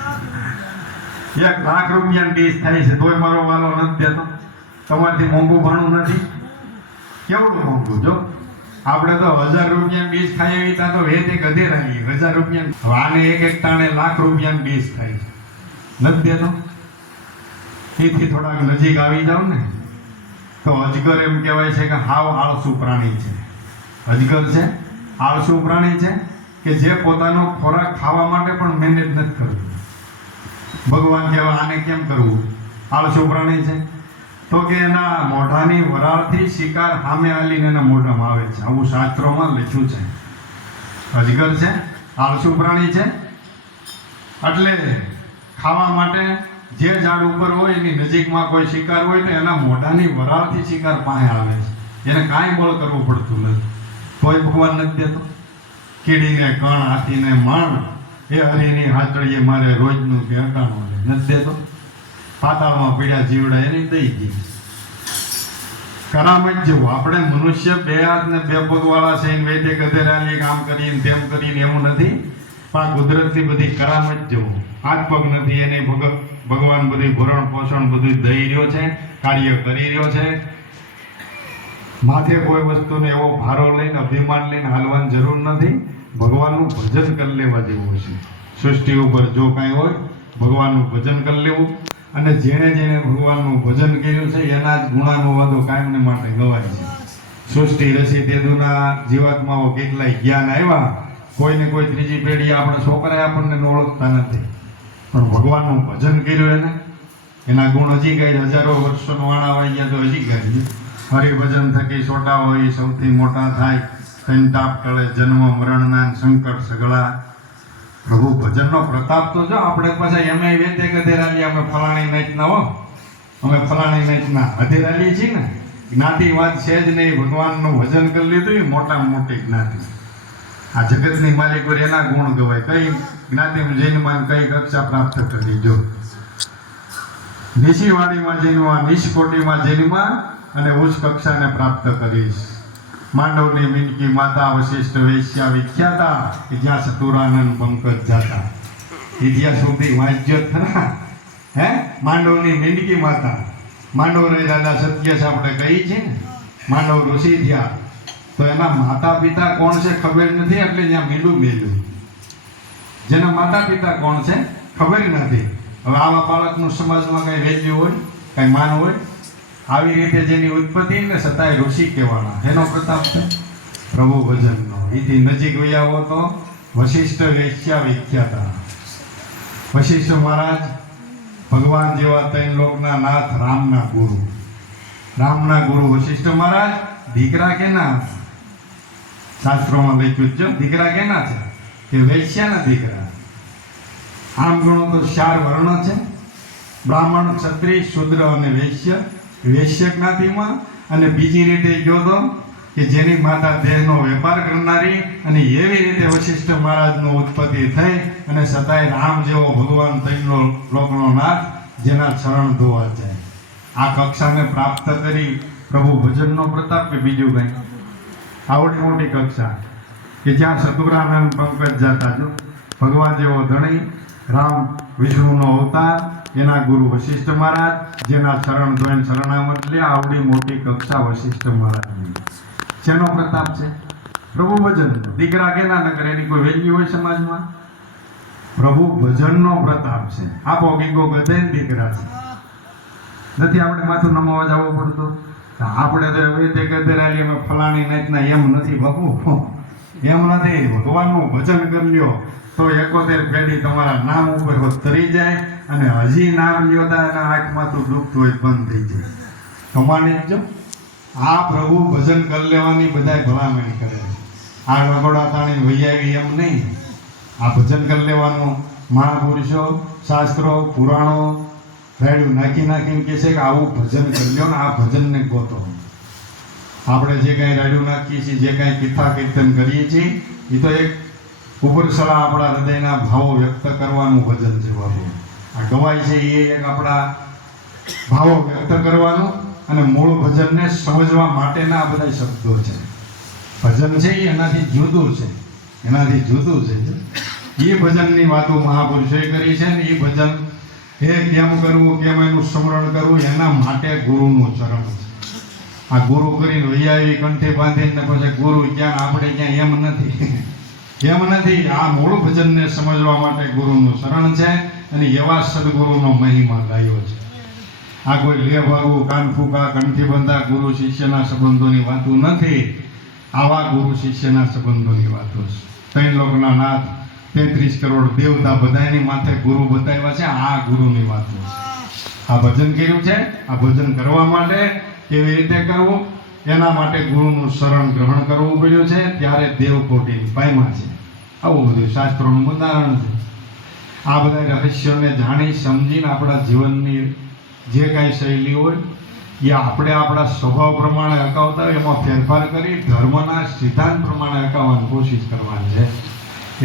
છે. 1 લાખ રૂપિયાની ડીશ થાય છે તોય મારો વાલો નથી દેતો. તમારથી મોંઘું ભાણું નથી. કેવડું મોંઘું જો આપણે તો 1000 રૂપિયાની ડીશ ખાઈ એવી ત્યાં તો વેતે ગધેરા 1000 રૂપિયા આને એક ટાણે લાખ રૂપિયાની ડીશ થાય છે. નથી દેતો. તેથી થોડાક નજીક આવી જાવ ને તો અજગર એમ કહેવાય છે કે હાવ આળસુ પ્રાણી છે. અજગર છે આળસુ પ્રાણી છે કે જે પોતાનો ખોરાક ખાવા માટે પણ મહેનત નથી કરતું. ભગવાન કહેવા આને કેમ કરવું? આળસુ પ્રાણી છે તો કે એના મોઢાની વરાળથી શિકાર સામે આલીને એના મોઢામાં આવે છે. આવું શાસ્ત્રોમાં લખ્યું છે. અજગર છે આળસુ પ્રાણી છે એટલે ખાવા માટે જે ઝાડ ઉપર હોય એની નજીકમાં કોઈ શિકાર હોય તો એના મોઢાની વરાળથી શિકાર પાસે આવે છે. એને કાંઈ બળ કરવું પડતું નથી. કોઈ ભગવાન નથી દેતો. કીડીને કણ હાથીને માણ એ હરીની હાથળીએ મારે રોજનું કે અટાણું નથી દેતો. પાતાળમાં પીડ્યા જીવડા એની દઈ ગઈ. કરામત જેવું આપણે મનુષ્ય 2 હાથ ને 2 પગ વાળા છે એને વેતે ગધેરાની કામ કરીને તેમ કરીને એવું નથી. પણ કુદરતની બધી કરામત જેવું હાથ પગ નથી એને ભગવાન બધી ભરણ પોષણ બધું દઈ રહ્યો છે, કાર્ય કરી રહ્યો છે. માથે કોઈ વસ્તુને એવો ભારો લઈને અભિમાન લઈને હાલવાની જરૂર નથી. ભગવાનનું ભજન કરી લેવા જેવું છે. સૃષ્ટિ ઉપર જો કાંઈ હોય ભગવાનનું ભજન કરી લેવું. અને જેણે જેણે ભગવાનનું ભજન કર્યું છે એના જ ગુણાનુવાદો કાયમને માટે ગવાય છે. સૃષ્ટિ રસી તેદુના જીવાત્માઓ કેટલાય જ્ઞાન આવ્યા. કોઈને કોઈ ત્રીજી પેઢી આપણા છોકરાએ આપણને ઓળખતા નથી. પણ ભગવાનનું ભજન કર્યું એને એના ગુણ હજી ગાય. હજારો વર્ષોનો વાણા આવી ગયા તો હજી ગાય. હરિભજન થકી છોટા હોય સૌથી મોટા થાય. સંતાપ ટળે જન્મ મરણના સંકટ સગળા. પ્રભુ ભજનનો પ્રતાપ તો જો આપણે પાછા એમ વેતે ગધેરાલી અમે ફલાણી નાચના હો અમે ફલાણી નાચના અધેરાલી છીએ ને. જ્ઞાતિવાદ છે જ નહીં. ભગવાનનું ભજન કરી લીધું એ મોટામાં મોટી જ્ઞાતિ. આ જગતની માલિક હોય એના ગુણ ગવાય. કઈ જ્ઞાતિમાં જૈનમાં કઈ કક્ષા પ્રાપ્ત કરી જો નીચીવાડીમાં જૈનમાં નિષ્કોટીમાં જૈનમાં અને ઉચ્ચ કક્ષાને પ્રાપ્ત કરીશ. માંડવની મિનકી માતા વશિષ્ઠ વૈશ્યા વિખ્યાતા કે જ્યાં સતુરાનંદ પંકજ જાતા. ઇતિહાસ સુધી વાંચ્યો ખરા હે. માંડવની મિનકી માતા માંડવ રે દાદા સત્ય છે આપણે કહી છે ને. માંડવ ઋષિ થયા તો એના માતા પિતા કોણ છે ખબર નથી એટલે ત્યાં મીંડું મેલ્યું. જેના માતા પિતા કોણ છે ખબર નથી. હવે આવા બાળકનું સમાજમાં કઈ વેલ્યુ હોય કઈ માન હોય? આવી રીતે જેની ઉત્પત્તિ ને છતાંય ઋષિ કહેવાના. એનો પ્રતાપ છે પ્રભુ ભજનનો. એથી નજીક વયા હો તો વશિષ્ઠ વૈશ્યા વિખ્યાતા. વશિષ્ઠ મહારાજ ભગવાન જેવા 3 લોકના નાથ રામના ગુરુ. રામના ગુરુ વશિષ્ઠ મહારાજ. દીકરા કેના? શાસ્ત્રોમાં લખ્યું છે દીકરા કેના છે કે વૈશ્યાના દીકરા. આમ ગણો તો 4 વર્ણ છે. બ્રાહ્મણ, ક્ષત્રિય, શૂદ્ર અને વૈશ્ય. વૈશ્ય જ્ઞાતિમાં. અને બીજી રીતે કહો તો કે જેની માતા દેહનો વેપાર કરનારી. અને એવી રીતે વશિષ્ઠ મહારાજનું ઉત્પત્તિ થઈ અને છતાંય રામ જેવો ભગવાન 3 લોકનો નાથ જેના ચરણ ધોવા જાય. આ કક્ષાને પ્રાપ્ત કરી પ્રભુ ભજનનો પ્રતાપ કે બીજું કંઈ? આવડી મોટી કક્ષા કે જ્યાં સતુરાનંદ પંકજ જાતા. જો ભગવાન જેવો ધણી રામ વિષ્ણુનો અવતાર એના ગુરુ વશિષ્ઠ મહારાજ જેના ચરણ ધોઈને શરણામત લે. આવડી મોટી કક્ષા વશિષ્ઠ મહારાજની. જેનો પ્રતાપ છે પ્રભુ ભજન. દીકરા કેના નગર એની કોઈ વેલ્યુ હોય સમાજમાં? પ્રભુ ભજનનો પ્રતાપ છે. આપો ગીગો ગધે દીકરા છે. નથી આપણે માથું નમાવા જવું પડતું. આપણે તો હવે તે ગધેરાલી અમે ફલાણી નાચના એમ નથી બાપુ. એમ નથી. ભગવાનનું ભજન કરી લ્યો તો 71 પેઢી તમારા નામ ઉપર તરી જાય. અને હજી નામ લ્યો તા એના આંખમાં તો દુખતું હોય બંધ થઈ જાય. કમાણી જો આ પ્રભુ ભજન કરી લેવાની બધાય ભલામણ કરે. આ રગોડા તાણી વહી આવી એમ નહીં. આ ભજન કરી લેવાનું. મહાપુરુષો શાસ્ત્રો પુરાણો રાયડું નાખી નાખીને કહે છે કે આવું ભજન કરી લ્યો ને આ ભજનને ગોતો. આપણે જે કાંઈ રાયડું નાખીએ છીએ જે કાંઈ કીર્તા કીર્તન કરીએ છીએ એ તો એક ઉપરસળા આપણા હૃદયના ભાવો વ્યક્ત કરવાનું ભજન છે બાબુ. આ ગવાય છે એ એક આપણા ભાવો વ્યક્ત કરવાનું અને મૂળ ભજનને સમજવા માટેના આ બધા શબ્દો છે. ભજન છે એ એનાથી જુદું છે, એનાથી જુદું છે. એ ભજનની વાતો મહાપુરુષોએ કરી છે ને એ ભજન એ કેમ કરવું, કેમ એનું સ્મરણ કરવું, એના માટે ગુરુનું ચરણ છે. આ ગુરુ કરીને વૈયાવી કંઠે બાંધીને પછી ગુરુ ક્યાં આપણે ક્યાં એમ નથી, એમ નથી. આ મૂળ ભજનને સમજવા માટે ગુરુનું શરણ છે અને એવા સદગુરુનો મહિમા ગાયો છે. આ કોઈ લે ભાગવું, કાન ફૂકા, કંઠી બંધા ગુરુ શિષ્યના સંબંધોની વાતો નથી. આવા ગુરુ શિષ્યના સંબંધોની વાતો છે. ત્રણ લોકના નાથ, 33 કરોડ દેવતા બધાની માથે ગુરુ બતાવ્યા છે. આ ગુરુની વાતો છે. આ ભજન કર્યું છે. આ ભજન કરવા માટે કેવી રીતે કરવું એના માટે ગુરુનું શરણ ગ્રહણ કરવું પડ્યું છે. ત્યારે દેવકોટીની પાયમા છે. આવું બધું શાસ્ત્રોનું ઉદાહરણ છે. આ બધા રહસ્યોને જાણી સમજીને આપણા જીવનની જે કાંઈ શૈલી હોય એ આપણે આપણા સ્વભાવ પ્રમાણે અકાવતા હોય એમાં ફેરફાર કરી ધર્મના સિદ્ધાંત પ્રમાણે અકાવવાની કોશિશ કરવાની છે.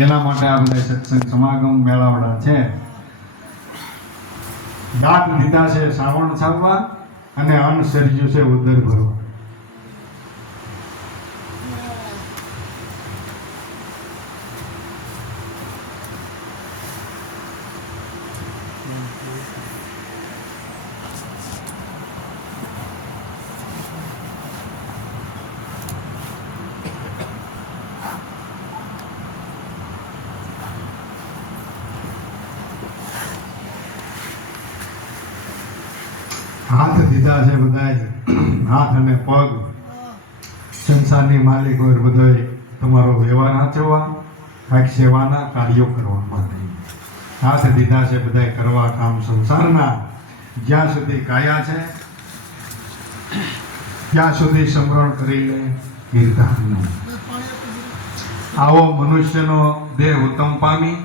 એના માટે આ બધા સત્સંગ સમાગમ મેળાવડા છે. દાંત દીધા છે શ્રાવણ છાવવા અને અન્ન સર્જ્યું છે ઉદર ભરવા. હાથ દીધા છે બધાય, હાથ અને પગ. સંસારની માલિક હોય બધાય તમારો વ્યવહાર સાચવવા, કાંઈક સેવાના કાર્યો કરવા માટે હાથ દીધા છે બધાય કરવા કામ સંસારના. જ્યાં સુધી કાયા છે ત્યાં સુધી સમરણ કરી લે ગીરધારનું. આવો મનુષ્યનો દેહ ઉત્તમ પામી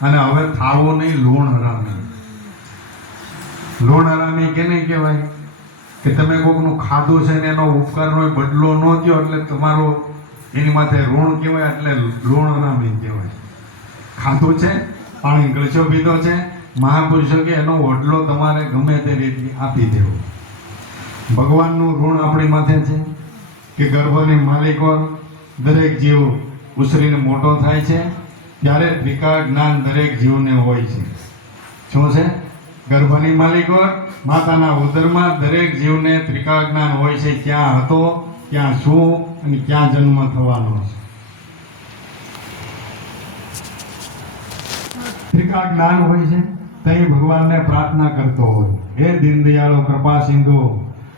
અને હવે થાવો નહીં લૂણ હરામી. લોણ હરામી કેને કહેવાય કે તમે કોકનું ખાધું છે ને એનો ઉપકારનો બદલો ન થયો એટલે તમારો એની માથે ઋણ કહેવાય, એટલે લોણ હરામી કહેવાય. ખાધું છે, પાણી ગળચો પીધો છે, મહાપુરુષો કે એનો વડલો તમારે ગમે તે રીતે આપી દેવો. ભગવાનનું ઋણ આપણી માથે છે કે ગર્ભની માલિકો દરેક જીવ ઉછરીને મોટો થાય છે ત્યારે ત્રિકાળ જ્ઞાન દરેક જીવને હોય છે. શું છે? ગર્ભની માલિકો માતાના ઉદરમાં દરેક જીવને ત્રિકાળ જ્ઞાન હોય છે. ક્યાં હતો, ક્યાં શું અને ક્યાં જન્મ થવાનો છે. ત્રિકાળ જ્ઞાન હોય છે. તઈ ભગવાનને પ્રાર્થના કરતો હોય, હે દીનદયાળો કૃપા સિંધુ,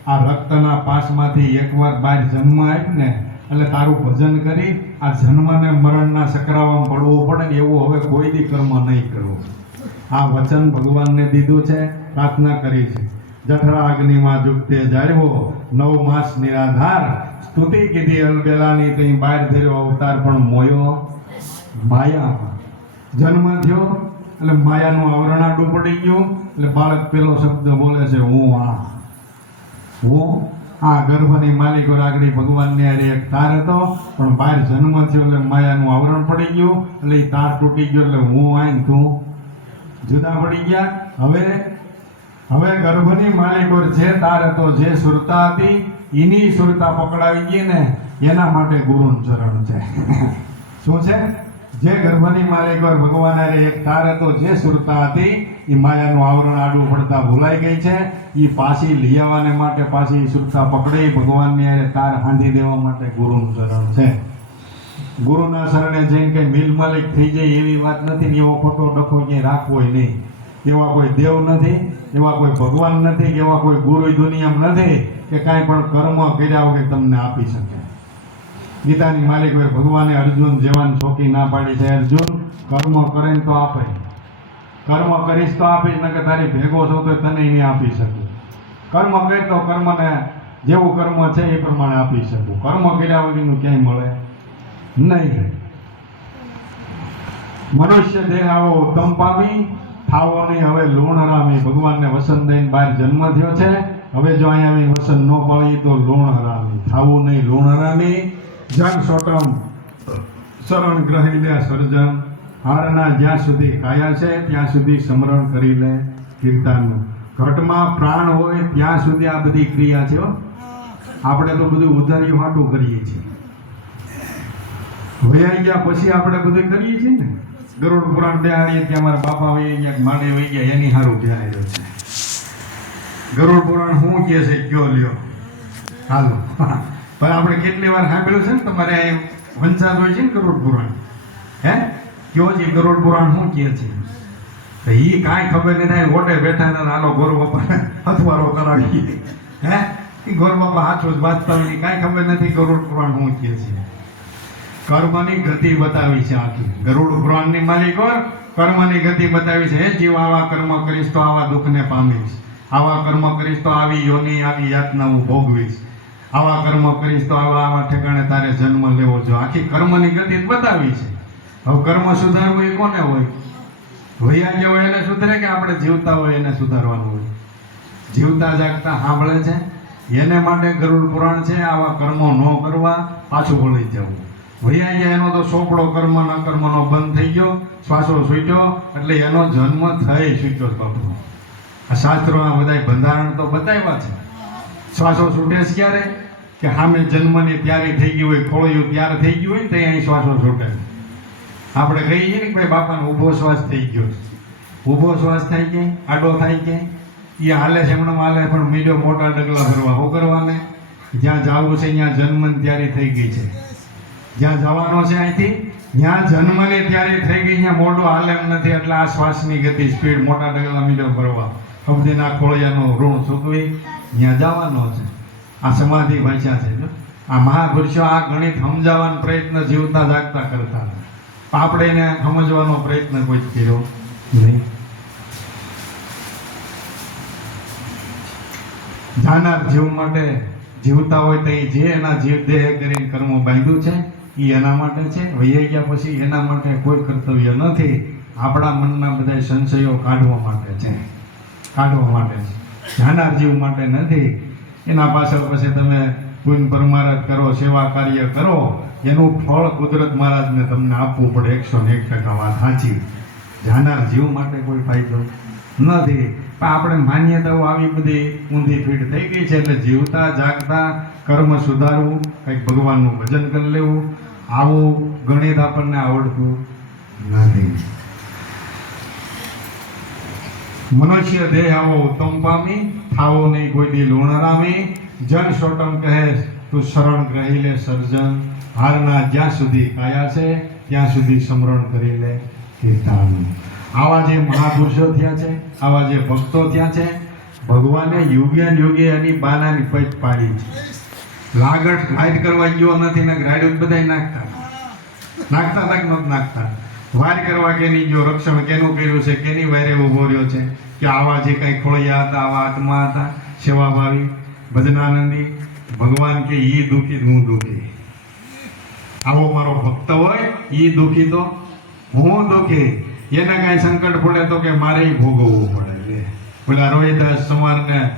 આ રક્તના પાસમાંથી એકવાર બહાર જન્મ આપ્યો ને એટલે તારું ભજન કરી આ જન્મ ને મરણના સકરાવામાં પડવું પડે ને એવું હવે કોઈ દી કર્મ નહીં કરવું. આ વચન ભગવાનને દીધું છે, પ્રાર્થના કરી છે. જઠરા અગ્નિમાં જુગતે જાળવો 9 માસ નિરાધાર, સ્તુતિ કીધી અલબેલાની તઈ બહાર ધર્યો અવતાર પણ મોયો માયા. જન્મ થયો એટલે માયાનું આવરણ આડું પડી ગયું એટલે બાળક પેલો શબ્દ બોલે છે હું આ ગર્ભની માલિકો આગળ ભગવાનની હારે એક તાર હતો પણ બહાર જન્મ થયો એટલે માયાનું આવરણ પડી ગયું એટલે એ તાર તૂટી ગયો એટલે હું આઈને તું જુદા પડી ગયા. હવે ગર્ભની માલિકો જે તાર હતો, જે સુરતા હતી એની સુરતા પકડાવી ગઈ ને એના માટે ગુરુનું ચરણ છે. શું છે? જે ગર્ભની માલિકો ભગવાન હારે એક તાર હતો, જે સુરતા હતી એ માયાનું આવરણ આડું પડતા ભૂલાઈ ગઈ છે. એ પાછી લઈ આવવાને માટે પાછી સુરતા પકડી ભગવાનની હારે તાર હાંધી દેવા માટે ગુરુનું ચરણ છે. ગુરુના શરણે જઈને કઈ મિલ માલિક થઈ જાય એવી વાત નથી ને એવો ખોટો ડખો ક્યાંય રાખવો નહીં. એવા કોઈ દેવ નથી, એવા કોઈ ભગવાન નથી, એવા કોઈ ગુરુ દુનિયામાં નથી કે કાંઈ પણ કર્મ કર્યા વગર તમને આપી શકે. ગીતાની માલિક હોય ભગવાને અર્જુન જેવાને ચોકી ના પાડી છે, અર્જુન કર્મ કરે ને તો આપે, કર્મ કરીશ તો આપીશ, ને કે તારી ભેગો છો તો તને નહીં આપી શકું. કર્મ કરે તો કર્મને જેવું કર્મ છે એ પ્રમાણે આપી શકું. કર્મ કર્યા વગરનું ક્યાંય મળે નહીં. મનુષ્ય દેહ આવો ઉત્તમ પામી, થાવો નહીં હવે લૂણ હરામી. ભગવાનને વસન દઈને બહાર જન્મ થયો છે, હવે જો અહીંયા આવી વસન ન પાળી તો લૂણ હરામી. થાવું નહીં લૂણ હરામી. જન સોટમ શરણ ગ્રહી લે સર્જન, હારના જ્યાં સુધી કાયા છે ત્યાં સુધી સ્મરણ કરી લે કીર્તનનું. ઘટમાં પ્રાણ હોય ત્યાં સુધી આ બધી ક્રિયા છે હો. આપણે તો બધું ઉધાર્યું હાટું કરીએ છીએ. વૈયા ગયા પછી આપણે બધું કરીએ છીએ ને. ગરુડ પુરાણ બેહાડીએ ત્યાં મારા બાપા વહી ગયા, માડે વહી ગયા, એની સારું ધ્યાન રહ્યો છે. ગરુડ પુરાણ શું કહે છે કયો લ્યો હાલો. પણ આપણે કેટલી વાર સાંભળ્યું છે ને તમારે અહીં વંચાત હોય છે ને ગરુડ પુરાણ. હે કયો છે ગરુડ પુરાણ શું કહે છે? તો એ કાંઈ ખબર નહીં થાય, ઓટે બેઠા ને હાલો ગોર બાપા અથવારો કરાવી. હે એ ગોર બાપા હાથો જ વાંચતા હોય, કાંઈ ખબર નથી ગરુડ પુરાણ શું કહે છે. કર્મની ગતિ બતાવી છે આખી. ગરુડ પુરાણની માલિક કર્મની ગતિ બતાવી છે. હે જીવ, આવા કર્મ કરીશ તો આવા દુઃખને પામીશ, આવા કર્મ કરીશ તો આવી યોની આવી યાતનાઓ ભોગવીશ, આવા કર્મ કરીશ તો આવા આવા ઠેકાણે તારે જન્મ લેવો જો. આખી કર્મની ગતિ જ બતાવી છે. હવે કર્મ સુધારવું એ કોને હોય? વૈયા જે હોય એને સુધરે કે આપણે જીવતા હોય એને સુધારવાનું હોય? જીવતા જાગતા સાંભળે છે એને માટે ગરુડ પુરાણ છે. આવા કર્મો ન કરવા, પાછું વળી જવું. વૈયા ગયા એનો તો સોપડો કર્મ ન કર્મનો બંધ થઈ ગયો, શ્વાસો છૂટ્યો એટલે એનો જન્મ થઈ છૂટ્યો બાપુ. આ શાસ્ત્રોના બધા બંધારણ તો બતાવ્યા છે. શ્વાસો છૂટે છે ક્યારે? કે સામે જન્મની તૈયારી થઈ ગઈ હોય, ખોળિયું તૈયાર થઈ ગયું હોય ને ત્યાં અહીં શ્વાસો છૂટે. આપણે કહીએ છીએ ને કે ભાઈ બાપાનો ઊભો શ્વાસ થઈ ગયો. ઊભો શ્વાસ થાય કે આડો થાય કે એ હાલે છે એમણે હાલે, પણ મીડિયો મોટા ડગલા ભરવા શું કરવાને? જ્યાં જવું છે ત્યાં જન્મની તૈયારી થઈ ગઈ છે. જ્યાં જવાનો છે અહીંથી ત્યાં જન્મની તૈયારી થઈ ગઈ, ત્યાં મોઢું હાલે એમ નથી. એટલે આ શ્વાસની ગતિ સ્પીડ મોટા ડગલા મીડિયો ભરવા અબધીના ખોળિયાનું ઋણ ચૂકવી ત્યાં જવાનો છે. આ સમાધિ ભાષા છે. આ મહાપુરુષો આ ગણિત સમજાવવાનો પ્રયત્ન જીવતા જાગતા કરતા હતા. આપણે એને સમજવાનો પ્રયત્ન કોઈ કર્યો નહીં. જાનાર જીવ માટે જીવતા હોય તો જે એના જીવ દેહ કરીને કર્મો બાંધ્યું છે એ એના માટે છે. વૈયા ગયા પછી એના માટે કોઈ કર્તવ્ય નથી. આપણા મનના બધા સંશયો કાઢવા માટે છે, કાઢવા માટે છે. જાનાર જીવ માટે નથી. એના પાછળ પછી તમે પુણ્ય પરમારથ કરો, સેવા કાર્ય કરો, એનું ફળ કુદરત મહારાજને તમને આપવું પડે. 101% વાત સાચી. જાનાર જીવ માટે કોઈ ફાયદો નથી. પણ આપણે માન્યતાઓ આવી બધી ઊંધી ફીટ થઈ ગઈ છે. એટલે જીવતા જાગતા કર્મ સુધારવું, કંઈક ભગવાનનું ભજન કરી લેવું, આવું ગણિત આપણને આવડતું નથી. મનુષ્ય દેહ આવો ઉત્તમ પામી, થાવો નહીં કોઈ દી લુણરામી, જન સોટમ કહે તું શરણ ગ્રહી લે સર્જન, હારના જ્યાં સુધી કાયા છે ત્યાં સુધી સ્મરણ કરી લે કીર્તન. આવા જે મહાપુરુષો થયા છે, આવા જે ભક્તો થયા છે, ભગવાને યુગે યુગે એની બાનાની પૈત પાડી છે. લાગટ રાઈડ કરવા ગયો નથી ને રાઈડ બધા નાખતા હતા કે નથી નાખતા? વાર કરવા કેની ગયો, રક્ષણ કેનું કર્યું છે, કેની વારે ઉભો રહ્યો છે? કે આવા જે કંઈ ખોળિયા હતા, આવા આત્મા હતા, સેવાભાવી ભજનાનંદી. ભગવાન કે ઈ દુઃખી હું દુઃખી. આવો મારો ભક્ત હોય ઈ દુઃખી તો હું દુઃખી. એને કાંઈ સંકટ પડે તો કે મારે ભોગવવું પડે. પેલા રોહિદાસ સમારને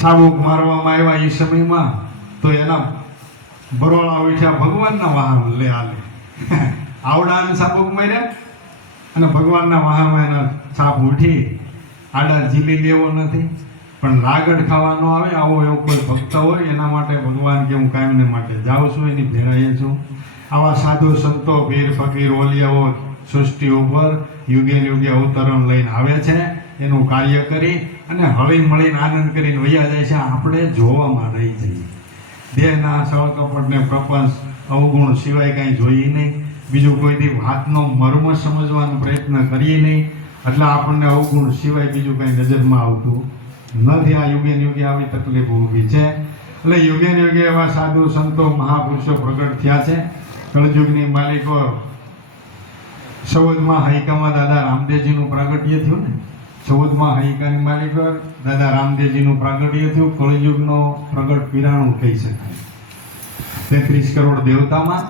સાબુક મારવામાં આવ્યા એ સમયમાં તો એના બરોળા ઉઠ્યા ભગવાનના વાહન લે આલે. આવડાને સાબુક માર્યા અને ભગવાનના વાહનમાં એના સાપ ઉઠી. આડા ઝીલી લેવો નથી પણ લાગડ ખાવાનો આવે. આવો એવો કોઈ ભક્ત હોય એના માટે ભગવાન કે હું કાયમને માટે જાઉં છું, એની ભેળાઈએ છું. આવા સાધુ સંતો પીર ફકીર ઓલિયાઓ સૃષ્ટિ ઉપર યુગે યુગે અવતરણ લઈને આવે છે. એનું કાર્ય કરી અને હળી મળીને આનંદ કરીને વૈયા જાય છે. આપણે જોવામાં રહી જઈએ. દેહના સળ કપટને પ્રપંચ અવગુણ સિવાય કાંઈ જોઈએ નહીં. બીજું કોઈથી વાતનો મર્મ સમજવાનો પ્રયત્ન કરીએ નહીં. એટલે આપણને અવગુણ સિવાય બીજું કંઈ નજરમાં આવતું નથી. આ યુગે યુગે આવી તકલીફ ઊભી છે. એટલે યુગે યુગે એવા સાધુ સંતો મહાપુરુષો પ્રગટ થયા છે. કળયુગની માલિકો ચૌદમાં હૈકામાં દાદા રામદેવજીનું પ્રાગટ્ય થયું ને. ચૌદમાં હૈકાની માલિકો દાદા રામદેવજીનું પ્રાગટ્ય થયું. કળયુગનો પ્રગટ પીરાણું કહી શકાય. 33 કરોડ દેવતામાં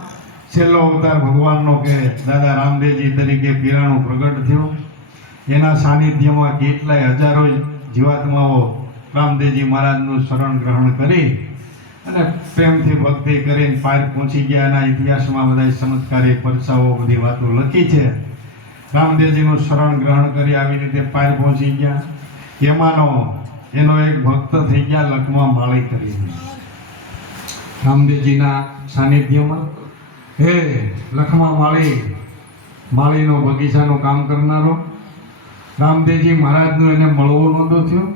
છેલ્લો અવતાર ભગવાનનો કે દાદા રામદેવજી તરીકે પીરાણું પ્રગટ થયું. એના સાનિધ્યમાં કેટલાય હજારો જીવાત્માઓ રામદેવજી મહારાજનું શરણ ગ્રહણ કરી અને પ્રેમથી ભક્તિ કરીને પાર પહોંચી ગયા. એના ઇતિહાસમાં બધા ચમત્કારી પરચાઓ બધી વાતો લખી છે. રામદેવજીનું શરણ ગ્રહણ કરી આવી રીતે પાર પહોંચી ગયા. એનો એક ભક્ત થઈ ગયા લખમા માળી કરીને. રામદેવજીના સાનિધ્યમાં હે લખમા માળીનો બગીચાનું કામ કરનારો રામદેવજી મહારાજનું એને મળવું નહોતું થયું.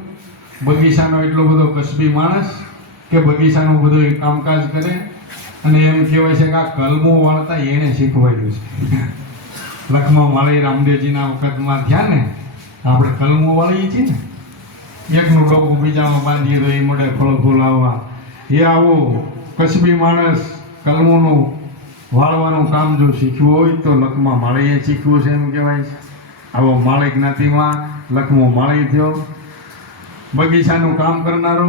બગીચાનો એટલો બધો કસબી માણસ કે બગીચાનું બધું કામકાજ કરે અને એમ કહેવાય છે કે આ કલમો વાળતા એણે શીખવાડ્યું છે. લખમા માળી રામદેવજીના વખતમાં થયા ને આપણે કલમો વાળીએ છીએ ને એકનું ડોકું બીજામાં બાંધીએ તો એ મોઢે ફળ ફૂલ આવવા. એ આવો કસબી માણસ કલમોનું વાળવાનું કામ જો શીખ્યું હોય તો લખમા માળીએ શીખવું છે એમ કહેવાય છે. આવો માળી જ્ઞાતિમાં લખમો માળી થયો. બગીચાનું કામ કરનારો,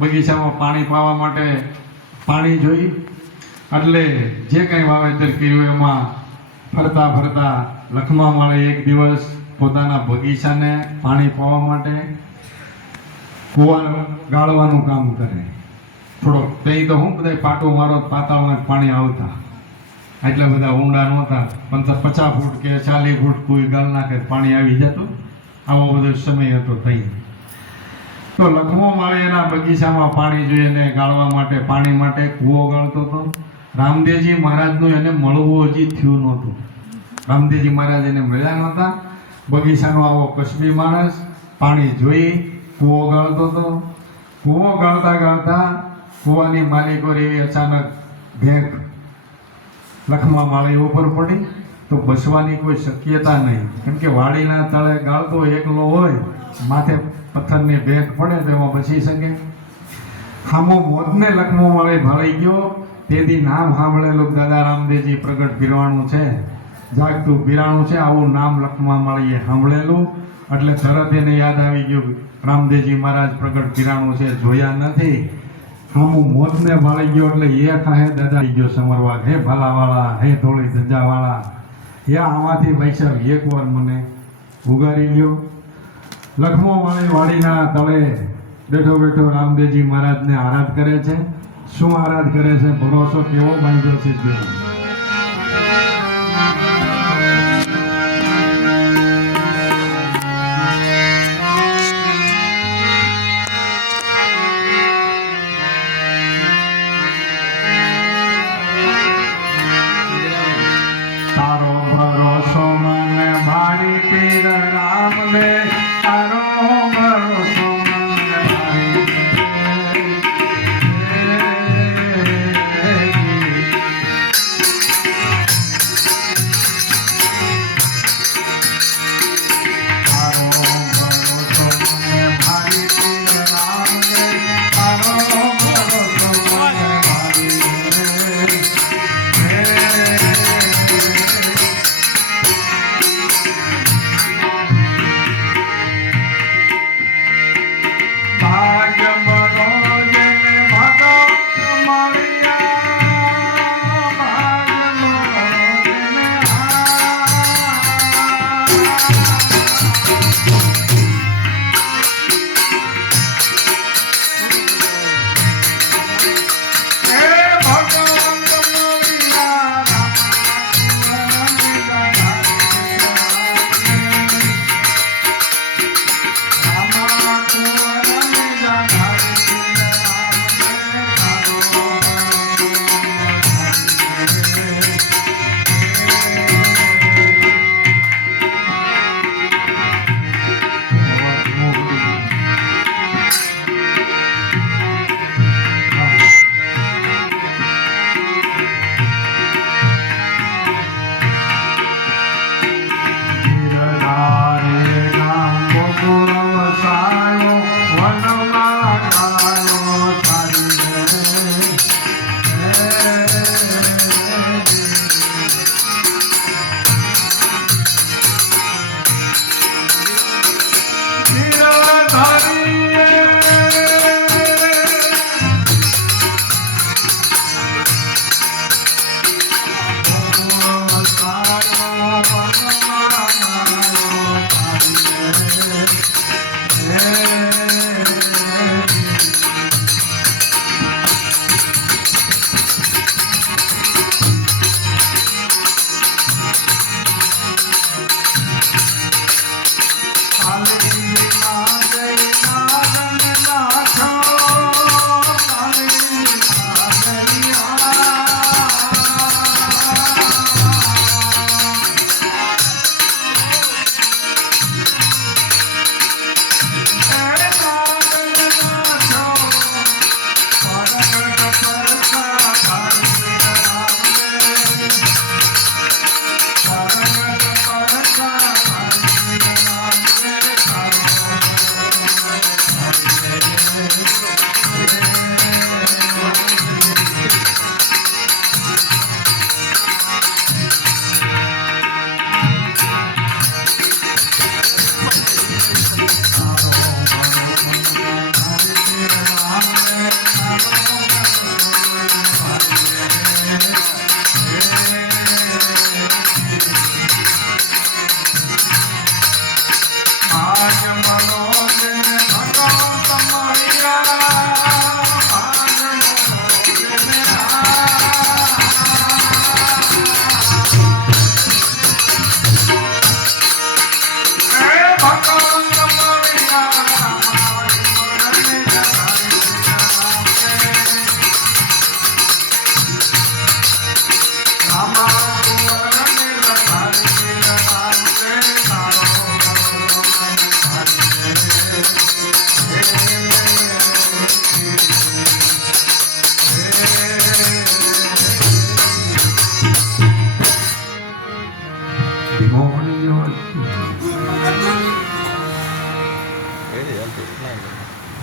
બગીચામાં પાણી પાવા માટે પાણી જોઈ એટલે જે કંઈ વાવેતર કર્યું એમાં ફરતા ફરતા લખમા માળી એક દિવસ પોતાના બગીચાને પાણી પાવા માટે કૂવા ગાળવાનું કામ કરે. થોડોક તે તો હું બધા પાટો મારો પાતાળમાં પાણી આવતા એટલા બધા ઊંડા નહોતા, 50 ફૂટ કે 40 ફૂટ કોઈ ગાળ નાખે પાણી આવી જતું. આવો બધો સમય હતો તઈ. તો લખમો માળી એના બગીચામાં પાણી જોઈને ગાળવા માટે પાણી માટે કૂવો ગાળતો હતો. રામદેવજી મહારાજનું એને મળવું હજી થયું નહોતું. રામદેવજી મહારાજ એને મળ્યા નહોતા. બગીચાનો આવો કસબી માણસ પાણી જોઈ કૂવો ગાળતો હતો. કૂવો ગાળતા ગાળતા કૂવાની માલિકો એવી અચાનક ભેંક લખમા માળી ઉપર પડી તો બસવાની કોઈ શક્યતા નહીં, કેમ કે વાડીના તળે ગાળતો એકલો હોય, માથે પથ્થરની ભેંક પડે તો એમાં બચી શકે. હામો મોતને લખમો માળી ભાળી ગયો. તેથી નામ સાંભળેલું દાદા રામદેવજી પ્રગટ પીરવાણું છે, જાગતું પીરાણું છે, આવું નામ લખમા માળીએ સાંભળેલું એટલે તરત એને યાદ આવી ગયું રામદેવજી મહારાજ પ્રગટ પીરાણું છે, જોયા નથી. હામું મોતને ભાળી ગયો એટલે એ કાહે દાદા ગયો સમરવા, હે ભાલાવાળા, હે ધોળી ધજાવાળા, હે આમાંથી વૈશાખ એકવાર મને ઉગારી લ્યો. લખમો માળી વાડીના તળે બેઠો બેઠો રામદેવજી મહારાજને આરાધ કરે છે. શું આરાધ કરે છે? ભરોસો કેવો બાંધ્યો છે જો. તારો ભરોસો મને ભારી પીર રામ દે, તારો ભરોસો મને ભારી તારો ભરોસો મને ભારી પીર રામ દે, તારો ભરોસો મને ભારી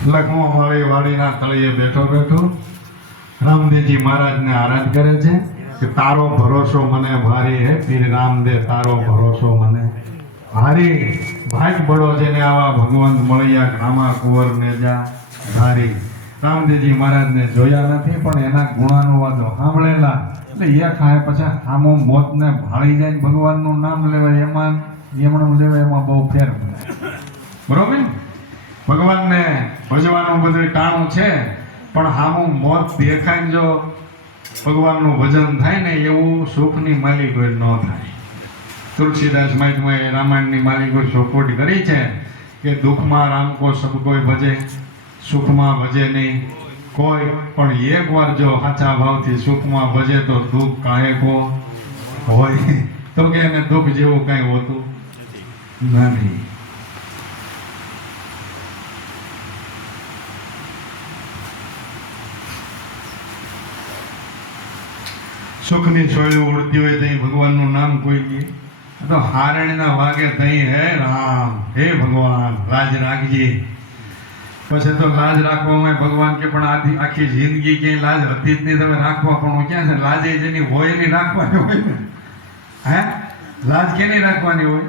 લખમો માળી વાડીના તળિયે બેઠો બેઠો રામદેવજી મહારાજને આરાધ કરે છે કે તારો ભરોસો મને ભારી હે પીર રામદેવ, તારો ભરોસો મને ભારી. ભાગ બળો જેને આવા ભગવંત મળ્યા, રામા કુંવર ને જા ધારી. રામદેવજી મહારાજને જોયા નથી પણ એના ગુણાનુવાદો સાંભળેલા એટલે એ ખાય પછી આમો મોતને ભાળી જાય ને ભગવાનનું નામ લેવાય એમાં એમણું લેવાય એમાં બહુ ફેર પડે. બરોબર ને? ભગવાનને ભજવાનું બધું ટાણું છે પણ સામું મોત દેખાય ને જો ભગવાનનું ભજન થાય ને એવું સુખની માલિકો ન થાય. તુલસીદાસ મહાત્માએ રામાયણની માલિકો ચોખવટ કરી છે કે દુઃખમાં રામ કો સબ કોઈ ભજે, સુખમાં ભજે નહીં કોઈ. પણ એકવાર જો સાચા ભાવથી સુખમાં ભજે તો દુઃખ કાહે કો હોય, તો કે એને દુઃખ જેવું કઈ હોતું નથી. સુખની સોયલું ઉડતી હોય તઈ ભગવાનનું નામ કોઈ દે તો હારણના વાગે તઈ હે રામ, હે ભગવાન લાજ રાખજે. પછી તો લાજ રાખવામાં ભગવાન કે પણ આખી જિંદગી ક્યાંય લાજ હતી જ નહીં, તમે રાખવા પણ ક્યાં છે? લાજે જેની હોય નહીં રાખવાની હોય ને. હે લાજ કેની રાખવાની હોય?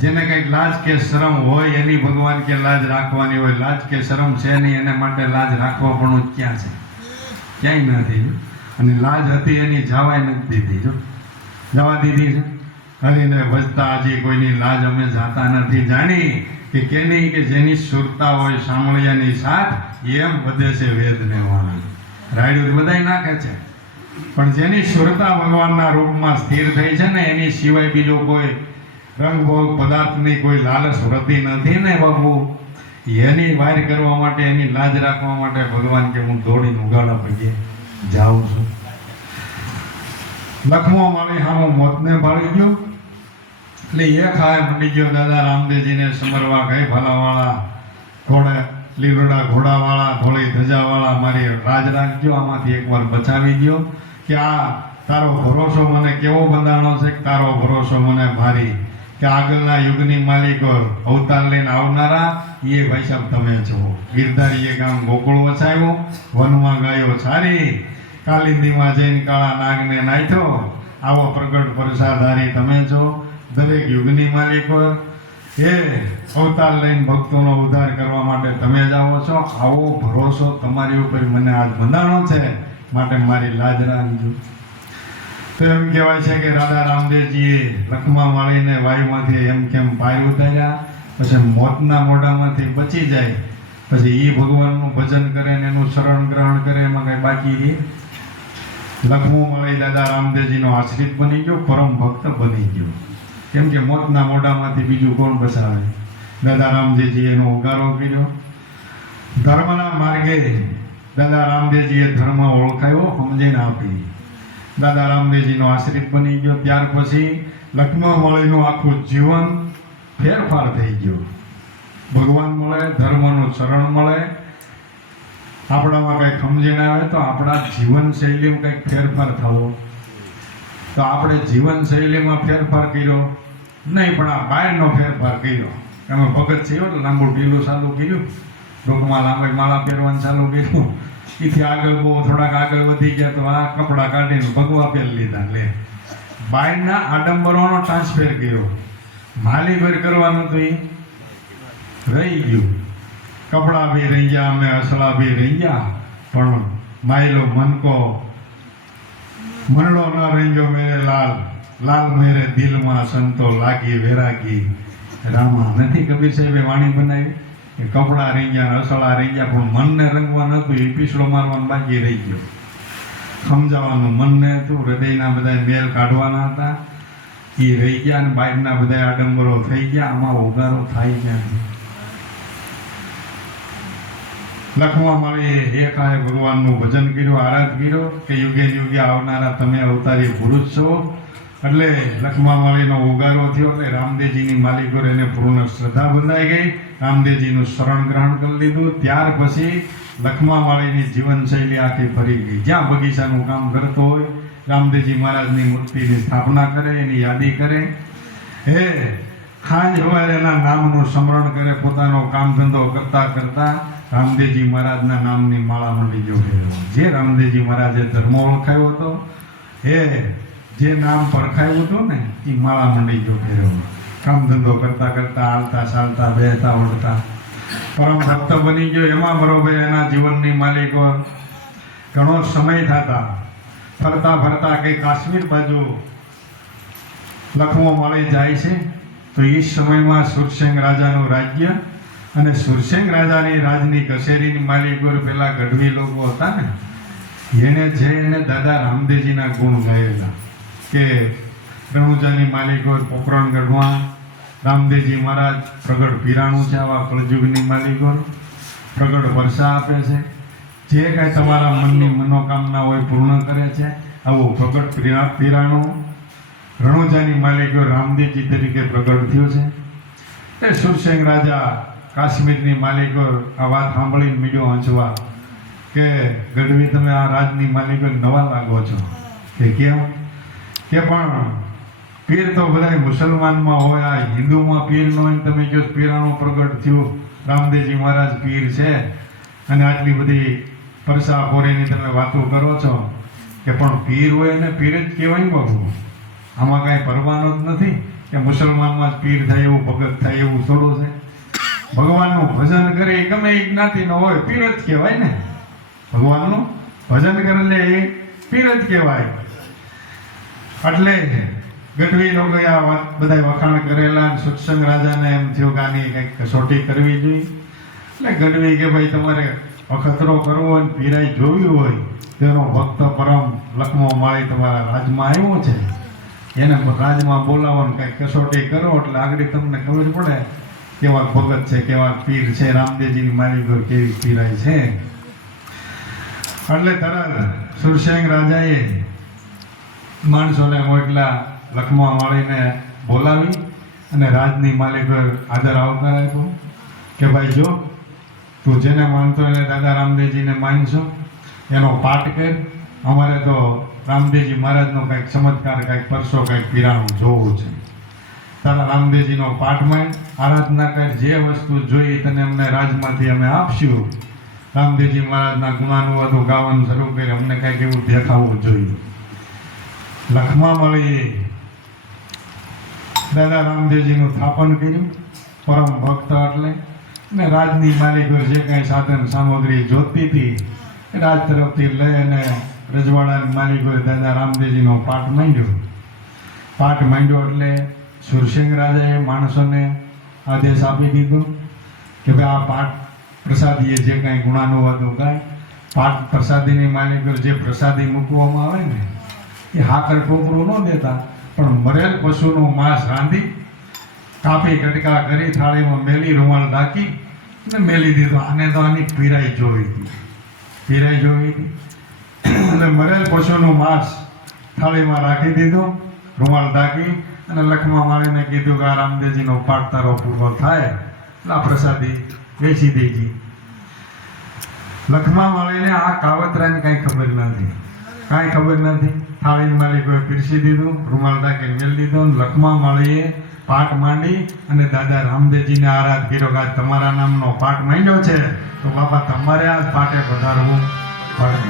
જેને કંઈક લાજ કે શરમ હોય એની ભગવાન કે લાજ રાખવાની હોય. લાજ કે શરમ છે નહીં એને માટે લાજ રાખવા પણ ક્યાં છે? ક્યાંય નથી. અને લાજ હતી એની જવાય નથી દીધી. જો જવા દીધી છે હરીને ભજતા હજી કોઈની લાજ અમે જાતા નથી જાણી કે કેની કે જેની સુરતા હોય સાંભળ્યાની સાથ એમ વધે છે વેદને વાણી. રાયડું બધાય નાખે છે પણ જેની સુરતા ભગવાનના રૂપમાં સ્થિર થઈ છે ને એની સિવાય બીજો કોઈ રંગભોગ પદાર્થની કોઈ લાલચ વૃદ્ધિ નથી ને બાબુ. એની વાર કરવા માટે એની લાજ રાખવા માટે ભગવાન કે હું દોડીને ઉગાડા પગે જાઉં છું. લખમો માળી હામો મોતને ભાળી ગયો એટલે એ ખાય મંડી ગયો દાદા રામદેવજીને સમરવા ગઈ ભલાવાળા ઘોડે લીલોડા ઘોડાવાળા ધોળી ધજાવાળા મારી રાજ રાખજો, આમાંથી એકવાર બચાવી દો કે આ તારો ભરોસો મને કેવો બંધાણો છે, તારો ભરોસો મને ભારી કે આગળના યુગની માલિકો અવતાર લઈને આવનારા એ ભાઈ સાહેબ તમે છો. ગિરધારીએ ગામ ગોકુળ વસાવ્યું, વનમાં ગાયો સારી, કાલિંદીમાં જઈને કાળા નાગને નાખ્યો, આવો પ્રગટ પરસાધારી તમે છો. દરેક યુગની માલિકો એ અવતાર લઈને ભક્તોનો ઉદ્ધાર કરવા માટે તમે જ આવો છો. આવો ભરોસો તમારી ઉપર મને આજ બંધાણો છે માટે મારી લાજ રાખજો. તો એમ કહેવાય છે કે રાધા રામદેવજીએ લખમા માળીને વાયુમાંથી એમ કેમ પાય ઉતાર્યા, પછી મોતના મોઢામાંથી બચી જાય, પછી એ ભગવાનનું ભજન કરે ને એનું શરણ ગ્રહણ કરે એમાં કઈ બાકી રહે. લખમો માળી દાદા રામદેવજીનો આશ્રિત બની ગયો, પરમ ભક્ત બની ગયો. કેમ કે મોતના મોઢામાંથી બીજું કોણ બચાવે? દાદા રામદેવજીએ એનો ઉગારો કર્યો. ધર્મના માર્ગે દાદા રામદેવજીએ ધર્મ ઓળખાયો, સમજીને આપી. દાદા રામદેવજીનો આશ્રિત બની ગયો. ત્યાર પછી લખમા માળીનું આખું જીવન ફેરફાર થઈ ગયો. ભગવાન મળે, ધર્મનું શરણ મળે, આપણામાં કંઈક સમજણ આવે તો આપણા જીવનશૈલીમાં કંઈક ફેરફાર થવો. તો આપણે જીવનશૈલીમાં ફેરફાર કર્યો નહીં પણ આ બહારનો ફેરફાર કર્યો. એમાં ભગત છે એટલે લાંબુ ઢીલું ચાલુ કર્યું, ટૂંકમાં લાંબી માળા પહેરવાનું ચાલુ કર્યું. એથી આગળ બહુ થોડાક આગળ વધી ગયા તો આ કપડાં કાઢીને ભગવા પહેરી લીધા. લે બહારના આડંબરોનો ટ્રાન્સફર કર્યો. માલીભર કરવાનું તો એ રહી ગયું. કપડાં બી રહી ગયા, અમે અસળા બી રહી ગયા, પણ માયલો મનકો મનડો ન રંગ્યો મેરે લાલ, લાલ મેરે દિલમાં સંતો લાગી વેરાગી રામા. નથી કબીર સાહેબે વાણી બનાવી કે કપડાં રહી ગયા, અસળા રહી ગયા, પણ મનને રંગવા નહોતું, એ પીસડો મારવાનું બાકી રહી ગયો. સમજાવવાનું મનને હતું, હૃદયના બધા મેલ કાઢવાના હતા એ રહી ગયા, અને બાઇકના બધા આડંબરો થઈ ગયા. આમાં ઉગારો થાય ક્યાંથી? લખમા માળીએ એકાએ ભગવાનનું ભજન કર્યું, આરાધ કર્યો કે યુગે યુગે આવનારા તમે અવતારી પુરુષ છો. એટલે લખમા માળીનો ઉગારો થયો એટલે રામદેવજીની માલિકો એને પૂર્ણ શ્રદ્ધા બંધાઈ ગઈ. રામદેવજીનું શરણ ગ્રહણ કરી લીધું. ત્યાર પછી લખમા માળીની જીવનશૈલી આખી ફરી ગઈ. જ્યાં બગીચાનું કામ કરતો હોય રામદેવજી મહારાજની મૂર્તિની સ્થાપના કરે, એની યાદી કરે, હે ખાંજ સવારે એના નામનું સ્મરણ કરે. પોતાનો કામ ધંધો કરતા કરતા રામદેવજી મહારાજના નામની માળા મંડી જો ફેરવવા. જે રામદેવજી મહારાજે ધર્મ ઓળખાયો હતો એ જે નામ પરખાયું હતું ને એ માળા મંડી જો ફેરવવા. કામ ધંધો કરતા કરતા હાલતા ચાલતા બેહતા ઉડતા પરમ ભક્ત બની ગયો. એમાં બરોબર એના જીવનની માલિકો ઘણો સમય થતા ફરતા ફરતા કંઈ કાશ્મીર બાજુ લખમો મળી જાય છે. તો એ સમયમાં સુરસેન રાજાનું રાજ્ય અને સુરસેન રાજાની રાજની કચેરીની માલિકો પેલા ગઢવી લોકો હતા ને એને દાદા રામદેવજીના ગુણ ગાયેલા કે રણુજાની માલિકો પોકરણ ગઢવા રામદેવજી મહારાજ પ્રગટ પીરાણું છે. આવા કળજુગની માલિકો પ્રગટ વર્ષા આપે છે. જે કાંઈ તમારા મનની મનોકામના હોય પૂર્ણ કરે છે. આવું પ્રગટ પીરાણું રણુજાની માલિકો રામદેવજી તરીકે પ્રગટ થયો છે. એ સુરસેન રાજા કાશ્મીરની માલિકો આ વાત સાંભળીને મીડિયો હંચવા કે ગઢવી તમે આ રાજની માલિકો નવા લાગો છો. કે કેમ? કે પણ પીર તો બધા મુસલમાનમાં હોય, આ હિન્દુમાં પીર ન હોય. તમે જો પીરાણું પ્રગટ થયું રામદેવજી મહારાજ પીર છે અને આટલી બધી પરસાખોરીની તમે વાતો કરો છો કે પણ પીર હોય ને પીર જ કહેવાય બાબુ. આમાં કાંઈ પરવાનો જ નથી કે મુસલમાનમાં જ પીર થાય એવું ભગત થાય એવું થોડું છે. ભગવાનનું ભજન કરે એ ગમે એ જ્ઞાતિનો હોય પીર જ કહેવાય ને. ભગવાનનું ભજન કરે એટલે એ પીર જ કહેવાય. એટલે ગઢવી લોકો આ વાત બધા વખાણ કરેલા. સુરસેન રાજાને એમ થયું કે આની કંઈક કસોટી કરવી જોઈએ. એટલે ગઢવી કે ભાઈ તમારે અખતરો કરવો હોય પીરાઈ જોવી હોય તેનો ભક્ત પરમ લખમો માળી તમારા રાજમાં આવ્યો છે. એને રાજમાં બોલાવો ને કંઈક કસોટી કરો એટલે આગળ તમને ખબર પડે કેવા ભગત છે, કેવા પીર છે, રામદેવજીની માલિકો કેવી પીરાય છે. એટલે તરત સુરસેન રાજાએ માણસોને મોકલા લખમા માળીને બોલાવી અને રાજની માલિકો આદર આવકાર આપ્યો કે ભાઈ જો તું જેને માનતો એને દાદા રામદેવજીને માનશો એનો પાઠ કર. અમારે તો રામદેવજી મહારાજનો કંઈક ચમત્કાર કંઈક પરસો કંઈક પીરાણું જોવું છે. તારા રામદેવજીનો પાઠ માંડ, આરાધના કર, જે વસ્તુ જોઈએ તને અમને રાજમાંથી અમે આપશું. રામદેવજી મહારાજના ગુણાનુવાદો ગાવાનું શરૂ કરી અમને કંઈક એવું દેખાવું જોઈએ. લખમા મળીએ દાદા રામદેવજીનું સ્થાપન કર્યું. પરમ ભક્ત એટલે ને રાજની માલિકો જે કાંઈ સાધન સામગ્રી જોતી હતી રાજ તરફથી લઈ અને રજવાડાની માલિકોએ દાદા રામદેવજીનો પાઠ માંડ્યો. પાઠ માંડ્યો એટલે સુરસેન રાજાએ માણસોને આદેશ આપી દીધો કે ભાઈ આ પાઠ પ્રસાદીએ જે કાંઈ ગુણાનુવાદો ગાય પાઠ પ્રસાદીની માલિકો જે પ્રસાદી મૂકવામાં આવે ને એ હાકર ટોપરું ન દેતા પણ મરેલ પશુનું માંસ રાંધી કાપી કટકા કરી થાળીમાં મેલી રૂમાલ ઢાંકી ને મેલી દીધો. આને તો આની પીરાઈ જોઈ હતી. અને મરેલ પશુનું માંસ થાળીમાં રાખી દીધો, રૂમાલ ઢાંકી અને લખમા માળીને કીધું કે આ રામદેવજીનો પાઠ તારો પૂરો થાય એટલે આ પ્રસાદી વેચી દેજી. લખમા માળીને આ કાવતરાની કાંઈ ખબર નથી. થાળીમાં માલિકોએ પીરસી દીધું, રૂમાલ ઢાંકીને મેલી દીધો. લખમા માળીએ પાઠ માંડી અને દાદા રામદેવજીને આરાધ કર્યો કે આજ તમારા નામનો પાઠ માંડ્યો છે તો બાપા તમારે આ પાઠે પધારવું પડે.